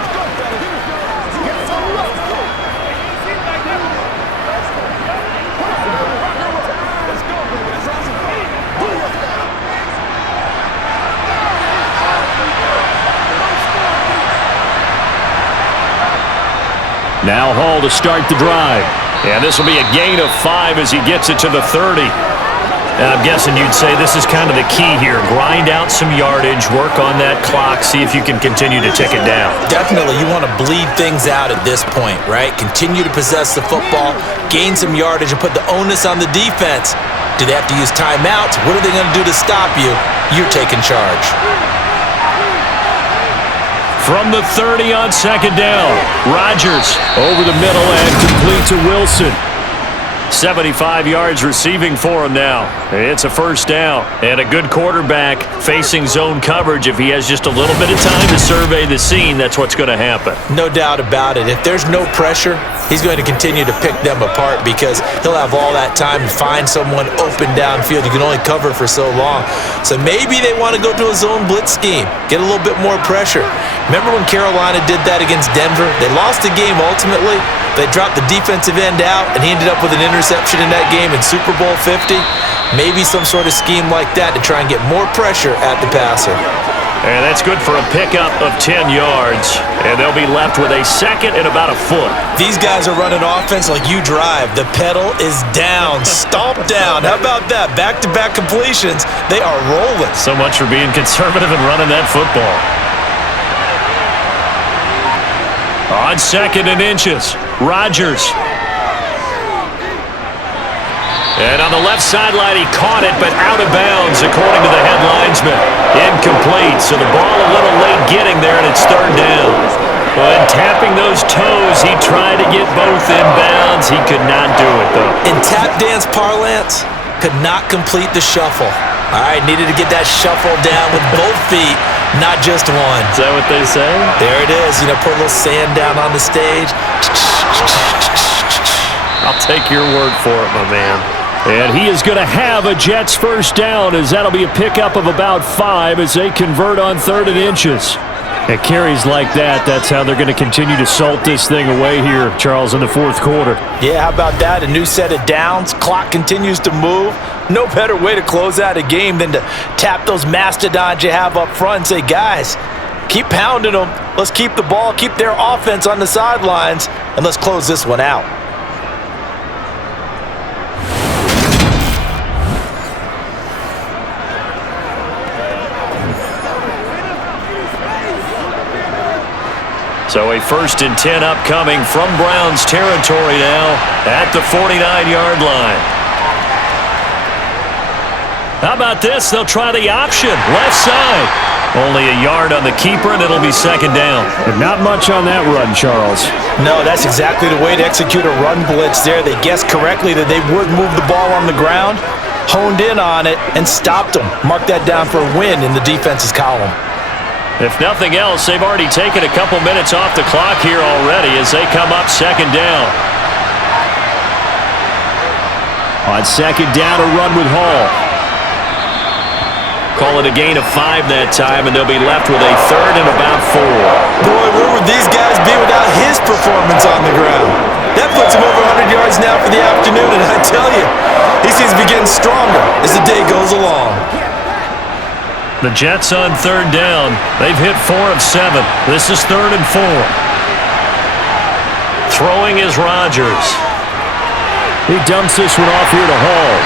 Now Hall to start the drive. And this will be a gain of 5 as he gets it to the 30. And I'm guessing you'd say this is kind of the key here. Grind out some yardage, work on that clock, see if you can continue to tick it down. Definitely, you want to bleed things out at this point, right? Continue to possess the football, gain some yardage, and put the onus on the defense. Do they have to use timeouts? What are they going to do to stop you? You're taking charge. From the 30 on second down, Rodgers over the middle and complete to Wilson. 75 yards receiving for him now. It's a first down. And a good quarterback facing zone coverage. If he has just a little bit of time to survey the scene, that's what's going to happen. No doubt about it. If there's no pressure, he's going to continue to pick them apart because he'll have all that time to find someone open downfield. You can only cover for so long. So maybe they want to go to a zone blitz scheme, get a little bit more pressure. Remember when Carolina did that against Denver? They lost the game ultimately. They dropped the defensive end out, and he ended up with an interception in that game in Super Bowl 50. Maybe some sort of scheme like that to try and get more pressure at the passer. And that's good for a pickup of 10 yards. And they'll be left with a second and about a foot. These guys are running offense like you drive. The pedal is down, stomp down. How about that? Back-to-back completions. They are rolling. So much for being conservative and running that football. On second and inches, Rodgers. And on the left sideline, he caught it, but out of bounds, according to the head linesman. Incomplete, so the ball a little late getting there, and it's third down. But tapping those toes, he tried to get both inbounds. He could not do it, though. In tap dance parlance, could not complete the shuffle. All right, needed to get that shuffle down with both feet, not just one. Is that what they say? There it is. You know, put a little sand down on the stage. I'll take your word for it, my man. And he is going to have a Jets first down, as that'll be a pickup of about 5 as they convert on third and inches. At carries like that, that's how they're going to continue to salt this thing away here, Charles, in the fourth quarter. Yeah, how about that? A new set of downs. Clock continues to move. No better way to close out a game than to tap those mastodons you have up front and say, guys, keep pounding them. Let's keep the ball, keep their offense on the sidelines, and let's close this one out. So a 1st and 10 upcoming from Browns territory now at the 49-yard line. How about this? They'll try the option, left side. Only a yard on the keeper, and it'll be second down. But not much on that run, Charles. No, that's exactly the way to execute a run blitz there. They guessed correctly that they would move the ball on the ground, honed in on it, and stopped them. Mark that down for a win in the defense's column. If nothing else, they've already taken a couple minutes off the clock here already as they come up second down. On second down, a run with Hall. Call it a gain of 5 that time, and they'll be left with a third and about 4. Boy, where would these guys be without his performance on the ground? That puts him over 100 yards now for the afternoon, and I tell you, he seems to be getting stronger as the day goes along. The Jets on third down. They've hit 4 of 7. This is 3rd and 4. Throwing is Rodgers. He dumps this one off here to Hall.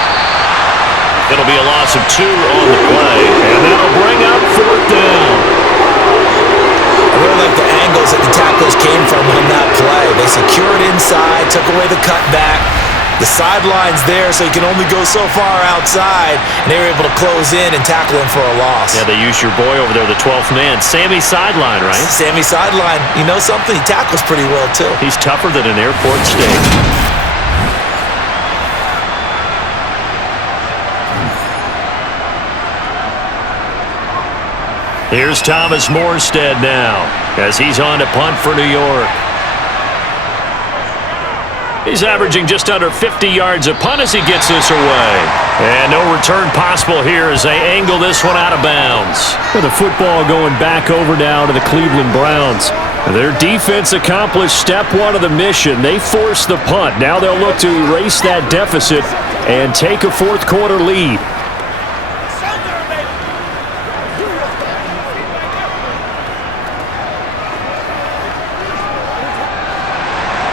It'll be a loss of 2 on the play, and that'll bring up 4th down. I really like the angles that the tacklers came from on that play. They secured inside, took away the cutback. The sideline's there, so you can only go so far outside, and they were able to close in and tackle him for a loss. Yeah, they used your boy over there, the 12th man. Sammy Sideline, right? Sammy Sideline. You know something? He tackles pretty well, too. He's tougher than an airport steak. Here's Thomas Morstead now as he's on to punt for New York. He's averaging just under 50 yards a punt as he gets this away. And no return possible here as they angle this one out of bounds. With the football going back over now to the Cleveland Browns. Their defense accomplished step 1 of the mission. They forced the punt. Now they'll look to erase that deficit and take a fourth quarter lead.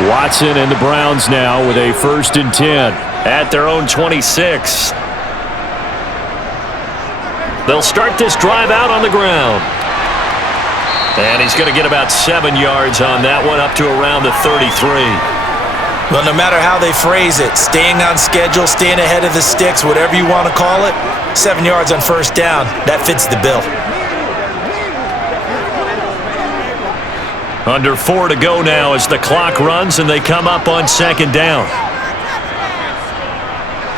Watson and the Browns now with a 1st and 10. At their own 26. They'll start this drive out on the ground. And he's going to get about 7 yards on that one, up to around the 33. Well, no matter how they phrase it, staying on schedule, staying ahead of the sticks, whatever you want to call it, 7 yards on 1st down, that fits the bill. Under 4 to go now as the clock runs and they come up on 2nd down.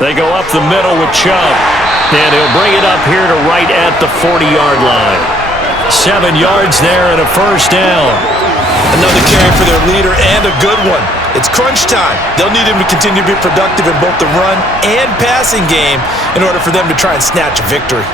They go up the middle with Chubb, and he'll bring it up here to right at the 40-yard line. 7 yards there and a 1st down. Another carry for their leader and a good one. It's crunch time. They'll need him to continue to be productive in both the run and passing game in order for them to try and snatch a victory.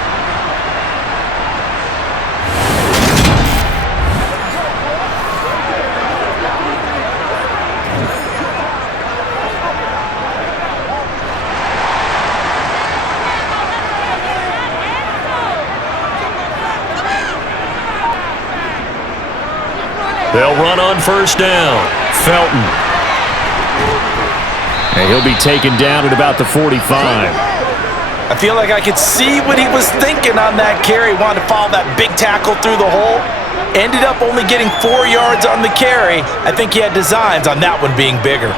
They'll run on 1st down. Felton. And he'll be taken down at about the 45. I feel like I could see what he was thinking on that carry. Wanted to follow that big tackle through the hole. Ended up only getting 4 yards on the carry. I think he had designs on that one being bigger.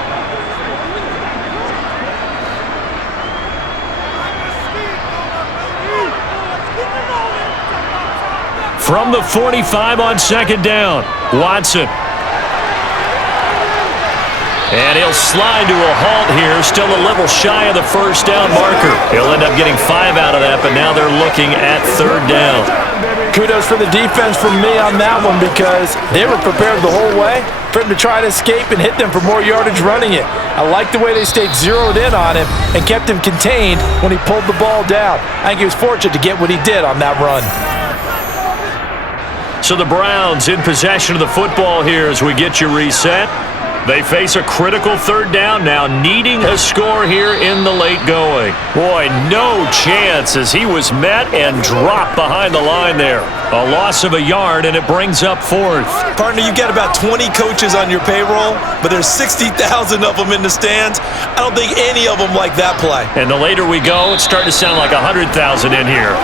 From the 45 on 2nd down, Watson. And he'll slide to a halt here, still a little shy of the 1st down marker. He'll end up getting 5 out of that, but now they're looking at 3rd down. Kudos for the defense from me on that one because they were prepared the whole way for him to try to escape and hit them for more yardage running it. I like the way they stayed zeroed in on him and kept him contained when he pulled the ball down. I think he was fortunate to get what he did on that run. So the Browns in possession of the football here as we get you reset. They face a critical 3rd down now, needing a score here in the late going. Boy, no chance as he was met and dropped behind the line there. A loss of a yard, and it brings up 4th. Partner, you got about 20 coaches on your payroll, but there's 60,000 of them in the stands. I don't think any of them like that play. And the later we go, it's starting to sound like 100,000 in here.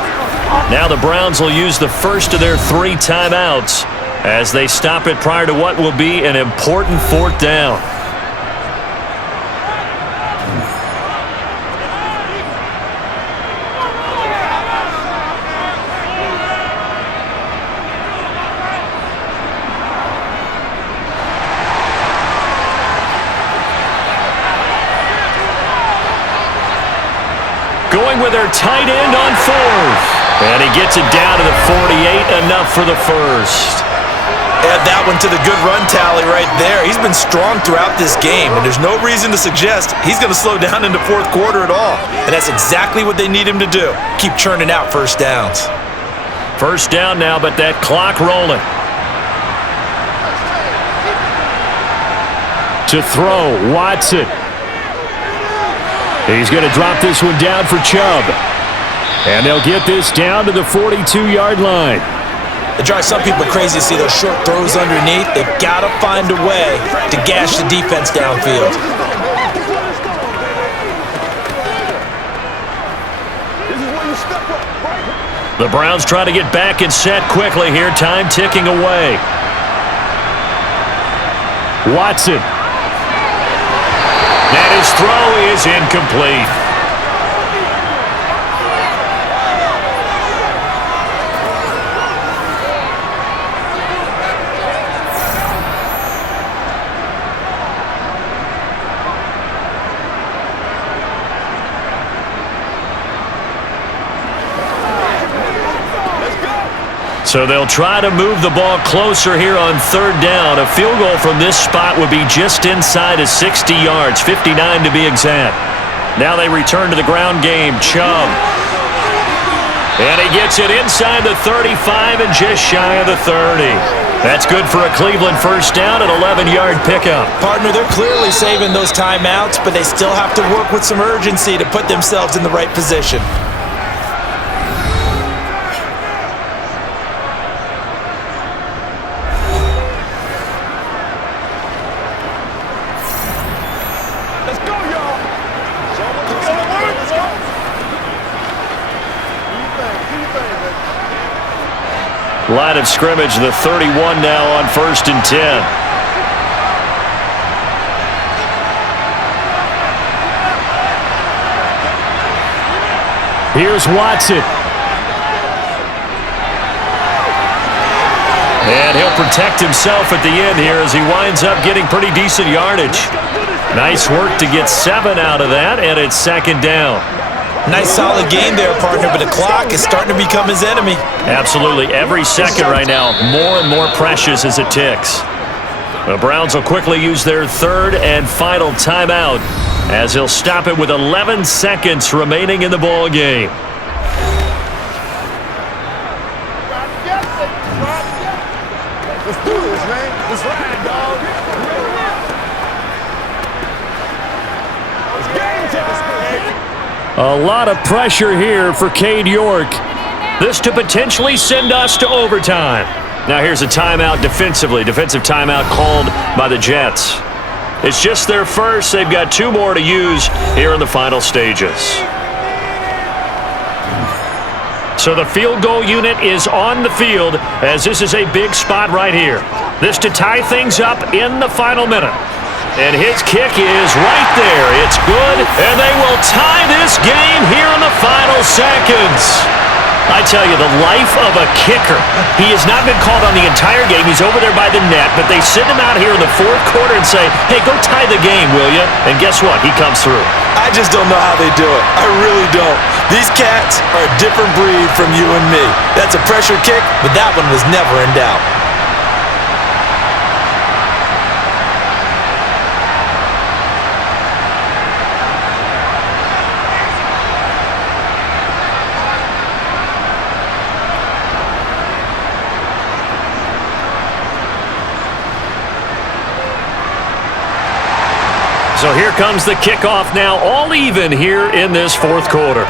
Now the Browns will use the first of their 3 timeouts as they stop it prior to what will be an important 4th down. Going with their tight end on 4th. And he gets it down to the 48, enough for the 1st. Add that one to the good run tally right there. He's been strong throughout this game, and there's no reason to suggest he's going to slow down in the 4th quarter at all. And that's exactly what they need him to do. Keep churning out 1st downs. 1st down now, but that clock rolling. To throw, Watson. He's going to drop this one down for Chubb. And they'll get this down to the 42-yard line. It drives some people crazy to see those short throws underneath. They've got to find a way to gash the defense downfield. The Browns try to get back and set quickly here. Time ticking away. Watson. And his throw is incomplete. So they'll try to move the ball closer here on 3rd down. A field goal from this spot would be just inside of 60 yards, 59 to be exact. Now they return to the ground game. Chubb. And he gets it inside the 35 and just shy of the 30. That's good for a Cleveland 1st down, an 11-yard pickup. Partner, they're clearly saving those timeouts, but they still have to work with some urgency to put themselves in the right position. Line of scrimmage, the 31 now on 1st and 10. Here's Watson. And he'll protect himself at the end here as he winds up getting pretty decent yardage. Nice work to get 7 out of that, and it's 2nd down. Nice solid game there, partner, but the clock is starting to become his enemy. Absolutely. Every second right now, more and more precious as it ticks. The Browns will quickly use their 3rd and final timeout as he'll stop it with 11 seconds remaining in the ball game. Let's do this, man. Let's ride, dog. It's game time. A lot of pressure here for Cade York. This to potentially send us to overtime. Now here's a timeout defensively. Defensive timeout called by the Jets. It's just their first. They've got 2 more to use here in the final stages. So the field goal unit is on the field as this is a big spot right here. This to tie things up in the final minute. And his kick is right there. It's good, and they will tie this game here in the final seconds. I tell you, the life of a kicker. He has not been called on the entire game. He's over there by the net, but they send him out here in the 4th quarter and say, hey, go tie the game, will you? And guess what? He comes through. I just don't know how they do it. I really don't. These cats are a different breed from you and me. That's a pressure kick, but that one was never in doubt. So here comes the kickoff now, all even here in this 4th quarter.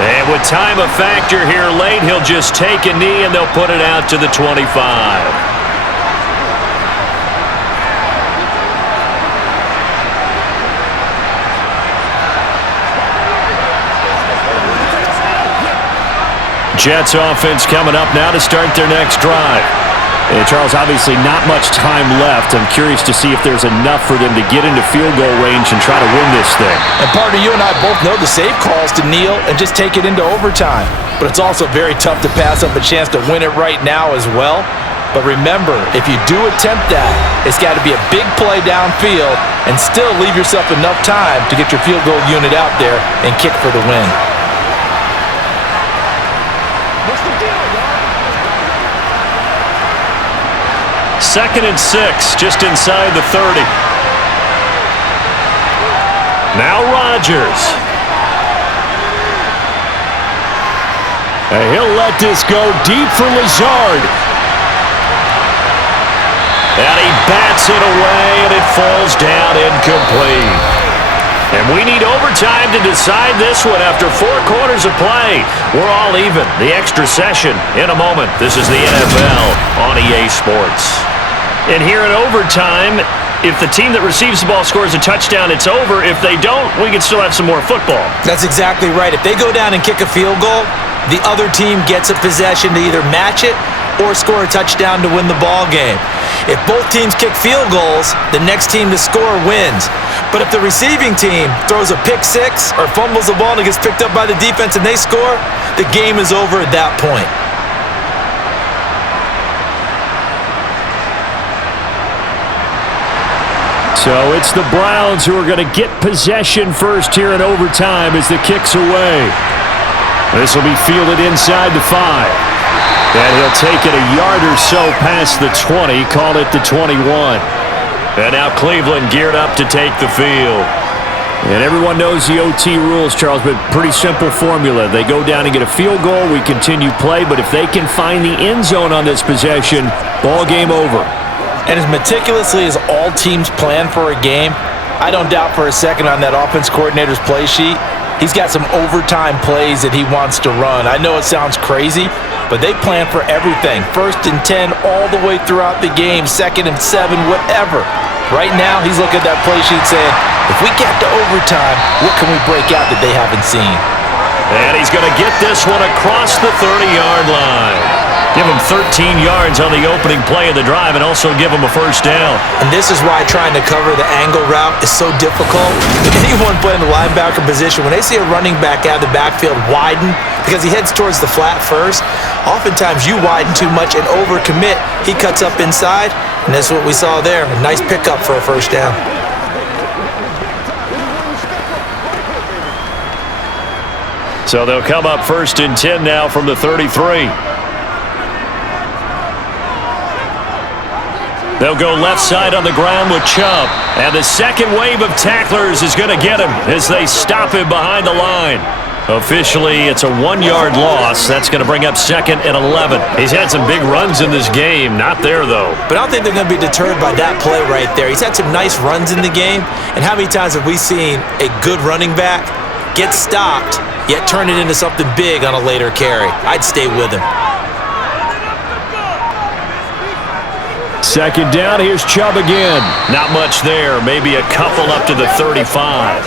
And with time a factor here late, he'll just take a knee and they'll put it out to the 25. Jets offense coming up now to start their next drive. And Charles, obviously not much time left. I'm curious to see if there's enough for them to get into field goal range and try to win this thing. And partner, you and I both know the safe calls to kneel and just take it into overtime. But it's also very tough to pass up a chance to win it right now as well. But remember, if you do attempt that, it's got to be a big play downfield and still leave yourself enough time to get your field goal unit out there and kick for the win. What's the deal, y'all? 2nd and 6, just inside the 30. Now Rodgers. And he'll let this go deep for Lazard. And he bats it away, and it falls down incomplete. And we need overtime to decide this one after 4 quarters of play. We're all even. The extra session in a moment. This is the NFL on EA Sports. And here in overtime, if the team that receives the ball scores a touchdown, it's over. If they don't, we can still have some more football. That's exactly right. If they go down and kick a field goal, the other team gets a possession to either match it or score a touchdown to win the ball game. If both teams kick field goals, the next team to score wins. But if the receiving team throws a pick six or fumbles the ball and it gets picked up by the defense and they score, the game is over at that point. So it's the Browns who are going to get possession first here in overtime as the kick's away. This will be fielded inside the 5. And he'll take it a yard or so past the 20, call it the 21. And now Cleveland geared up to take the field. And everyone knows the OT rules, Charles, but pretty simple formula. They go down and get a field goal, we continue play, but if they can find the end zone on this possession, ball game over. And as meticulously as all teams plan for a game, I don't doubt for a second on that offense coordinator's play sheet, he's got some overtime plays that he wants to run. I know it sounds crazy, but they plan for everything. 1st and 10 all the way throughout the game, 2nd and 7, whatever. Right now, he's looking at that play sheet saying, if we get to overtime, what can we break out that they haven't seen? And he's going to get this one across the 30-yard line. Give him 13 yards on the opening play of the drive and also give him a first down. And this is why trying to cover the angle route is so difficult. Anyone playing the linebacker position, when they see a running back out of the backfield widen because he heads towards the flat first, oftentimes you widen too much and overcommit. He cuts up inside, and that's what we saw there. A nice pickup for a first down. So they'll come up 1st and 10 now from the 33. They'll go left side on the ground with Chubb. And the second wave of tacklers is going to get him as they stop him behind the line. Officially, it's a 1-yard loss. That's going to bring up 2nd and 11. He's had some big runs in this game. Not there, though. But I don't think they're going to be deterred by that play right there. He's had some nice runs in the game. And how many times have we seen a good running back get stopped, yet turn it into something big on a later carry? I'd stay with him. 2nd down, here's Chubb again. Not much there, maybe a couple up to the 35.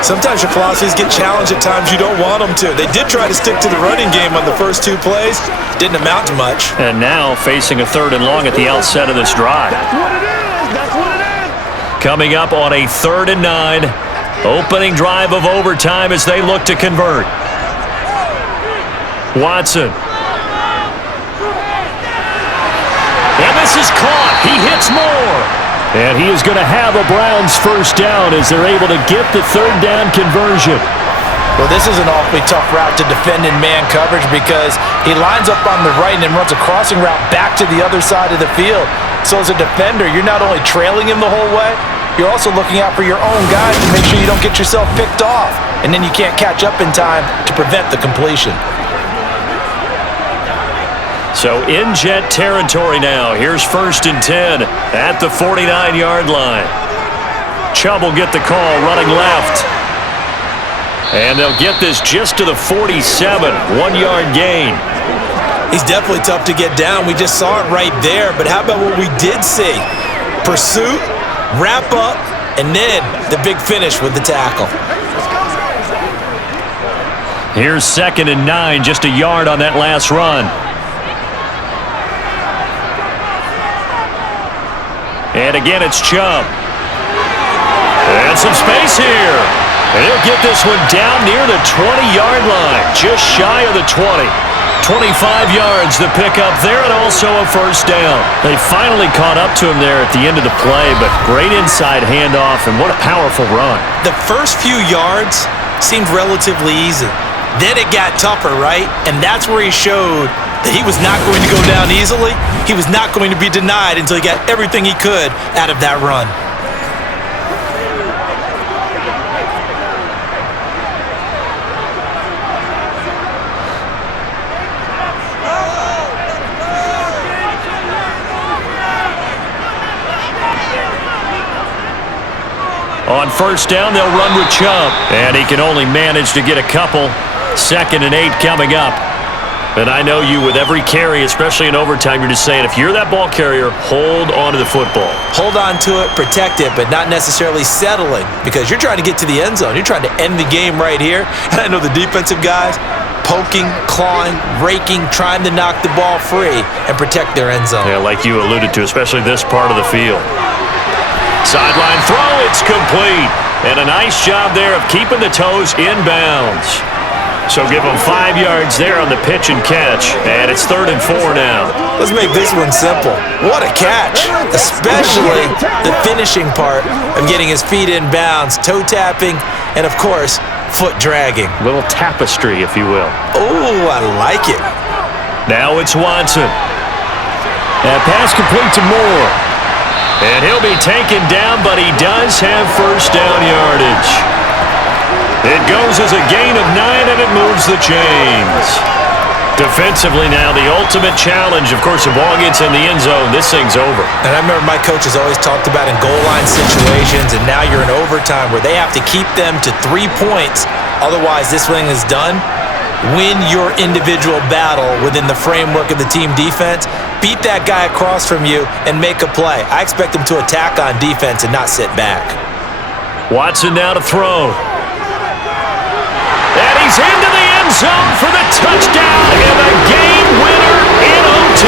Sometimes your philosophies get challenged at times you don't want them to. They did try to stick to the running game on the first 2 plays. Didn't amount to much. And now facing a 3rd and long at the outset of this drive. That's what it is. Coming up on a 3rd and 9. Opening drive of overtime as they look to convert. Watson. And this is caught. He hits Moore. And he is going to have a Browns first down as they're able to get the 3rd down conversion. Well, this is an awfully tough route to defend in man coverage because he lines up on the right and then runs a crossing route back to the other side of the field. So as a defender, you're not only trailing him the whole way, you're also looking out for your own guys to make sure you don't get yourself picked off. And then you can't catch up in time to prevent the completion. So in Jet territory now. Here's 1st and 10 at the 49-yard line. Chubb will get the call running left. And they'll get this just to the 47, 1-yard gain. He's definitely tough to get down. We just saw it right there. But how about what we did see? Pursuit, wrap up, and then the big finish with the tackle. Here's 2nd and 9, just a yard on that last run. And again, it's Chubb. And some space here. And he'll get this one down near the 20-yard line, just shy of the 20. 25 yards to pick up there and also a first down. They finally caught up to him there at the end of the play, but great inside handoff, and what a powerful run. The first few yards seemed relatively easy. Then it got tougher, right? And that's where he showed that he was not going to go down easily. He was not going to be denied until he got everything he could out of that run. On first down, they'll run with Chubb. And he can only manage to get a couple. 2nd and 8 coming up. And I know you, with every carry, especially in overtime, you're just saying, if you're that ball carrier, hold on to the football. Hold on to it, protect it, but not necessarily settling because you're trying to get to the end zone. You're trying to end the game right here. And I know the defensive guys poking, clawing, raking, trying to knock the ball free and protect their end zone. Yeah, like you alluded to, especially this part of the field. Sideline throw, it's complete. And a nice job there of keeping the toes inbounds. So give them 5 yards there on the pitch and catch. And it's 3rd and 4 now. Let's make this one simple. What a catch. Especially the finishing part of getting his feet in bounds, toe tapping, and of course, foot dragging. A little tapestry, if you will. Oh, I like it. Now it's Watson. And pass complete to Moore. And he'll be taken down, but he does have first down yardage. It goes as a gain of 9, and it moves the chains. Defensively now, the ultimate challenge. Of course, the ball gets in the end zone. This thing's over. And I remember my coaches always talked about in goal line situations, and now you're in overtime where they have to keep them to 3 points. Otherwise, this thing is done. Win your individual battle within the framework of the team defense. Beat that guy across from you and make a play. I expect him to attack on defense and not sit back. Watson now to throw. And he's into the zone for the touchdown and the game winner in OT.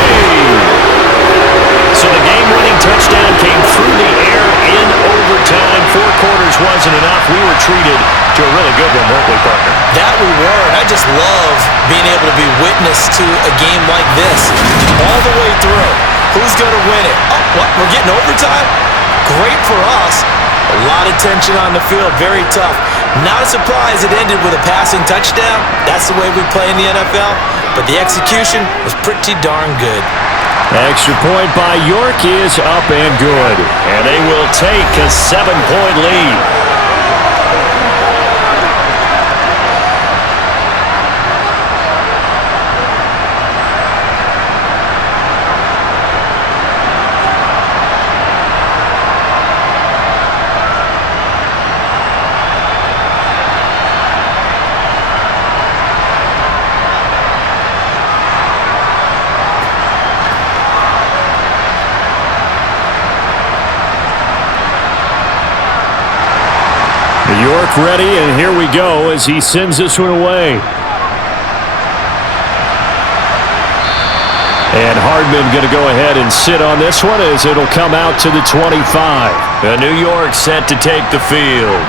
So the game-winning touchdown came through the air in overtime. 4 quarters wasn't enough. We were treated to a really good one, weren't we, partner? That we were, and I just love being able to be witness to a game like this all the way through. Who's going to win it? Oh, what? We're getting overtime? Great for us. A lot of tension on the field, very tough. Not a surprise it ended with a passing touchdown. That's the way we play in the NFL, but the execution was pretty darn good. Extra point by York is up and good, and they will take a 7-point lead. York ready, and here we go as he sends this one away. And Hardman going to go ahead and sit on this one as it'll come out to the 25. New York set to take the field.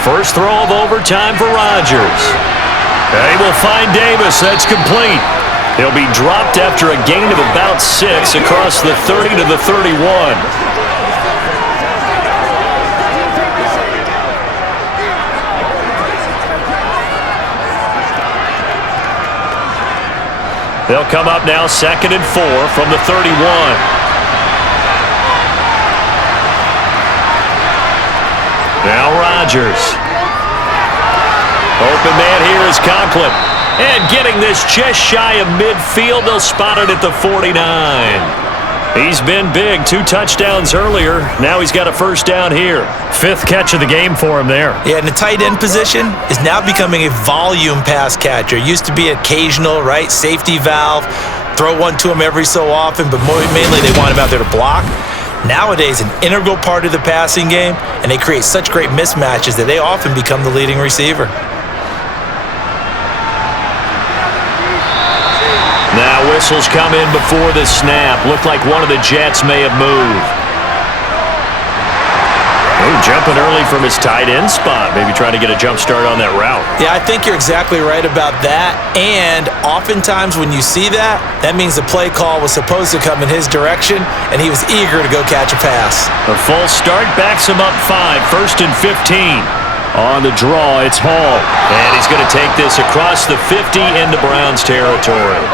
First throw of overtime for Rodgers. They will find Davis. That's complete. He'll be dropped after a gain of about 6 across the 30 to the 31. They'll come up now 2nd and 4 from the 31. Now Rodgers. Open man here is Conklin. And getting this just shy of midfield, they'll spot it at the 49. He's been big. 2 touchdowns earlier. Now he's got a first down here. 5th catch of the game for him there. Yeah, and the tight end position is now becoming a volume pass catcher. Used to be occasional, right? Safety valve. Throw one to him every so often, but mainly they want him out there to block. Nowadays, an integral part of the passing game, and they create such great mismatches that they often become the leading receiver. Now whistles come in before the snap. Looked like one of the Jets may have moved. Oh, jumping early from his tight end spot. Maybe trying to get a jump start on that route. Yeah, I think you're exactly right about that. And oftentimes when you see that, that means the play call was supposed to come in his direction, and he was eager to go catch a pass. A false start backs him up 5. 1st and 15. On the draw, it's Hall. And he's going to take this across the 50 into Browns territory.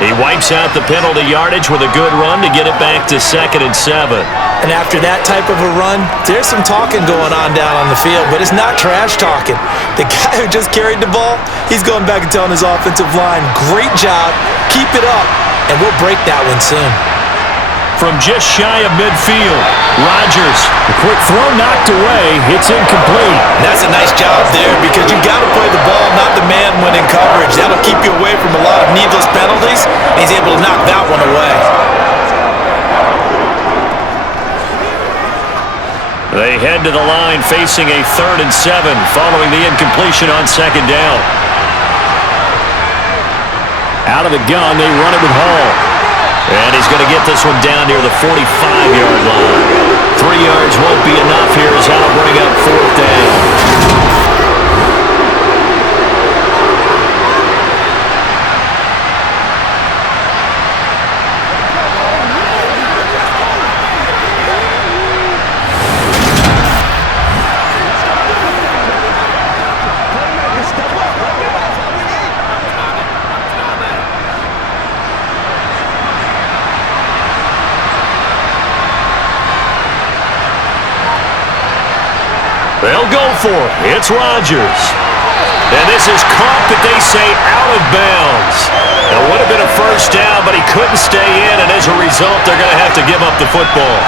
He wipes out the penalty yardage with a good run to get it back to 2nd and 7. And after that type of a run, there's some talking going on down on the field, but it's not trash talking. The guy who just carried the ball, he's going back and telling his offensive line, great job, keep it up, and we'll break that one soon. From just shy of midfield, Rodgers, a quick throw knocked away. It's incomplete. And that's a nice job there because you got to play the ball, not the man when in coverage. That'll keep you away from a lot of needless penalties, and he's able to knock that one away. They head to the line facing a 3rd and 7 following the incompletion on 2nd down. Out of the gun, they run it with Hall. And he's going to get this one down near the 45-yard line. 3 yards won't be enough here as that'll bring up 4th down. They'll go for it. It's Rodgers. And this is caught, but they say out of bounds. It would have been a first down, but he couldn't stay in, and as a result, they're going to have to give up the football.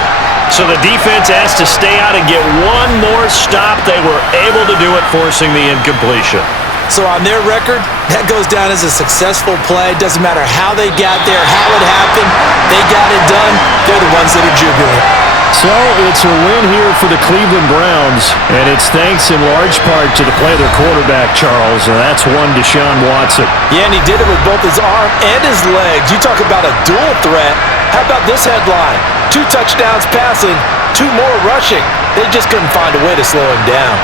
So the defense asked to stay out and get one more stop. They were able to do it, forcing the incompletion. So on their record, that goes down as a successful play. Doesn't matter how they got there, how it happened. They got it done. They're the ones that are jubilant. So it's a win here for the Cleveland Browns, and it's thanks in large part to the play of their quarterback, Charles, and that's one Deshaun Watson. Yeah, and he did it with both his arm and his legs. You talk about a dual threat. How about this headline? 2 touchdowns passing, 2 more rushing. They just couldn't find a way to slow him down.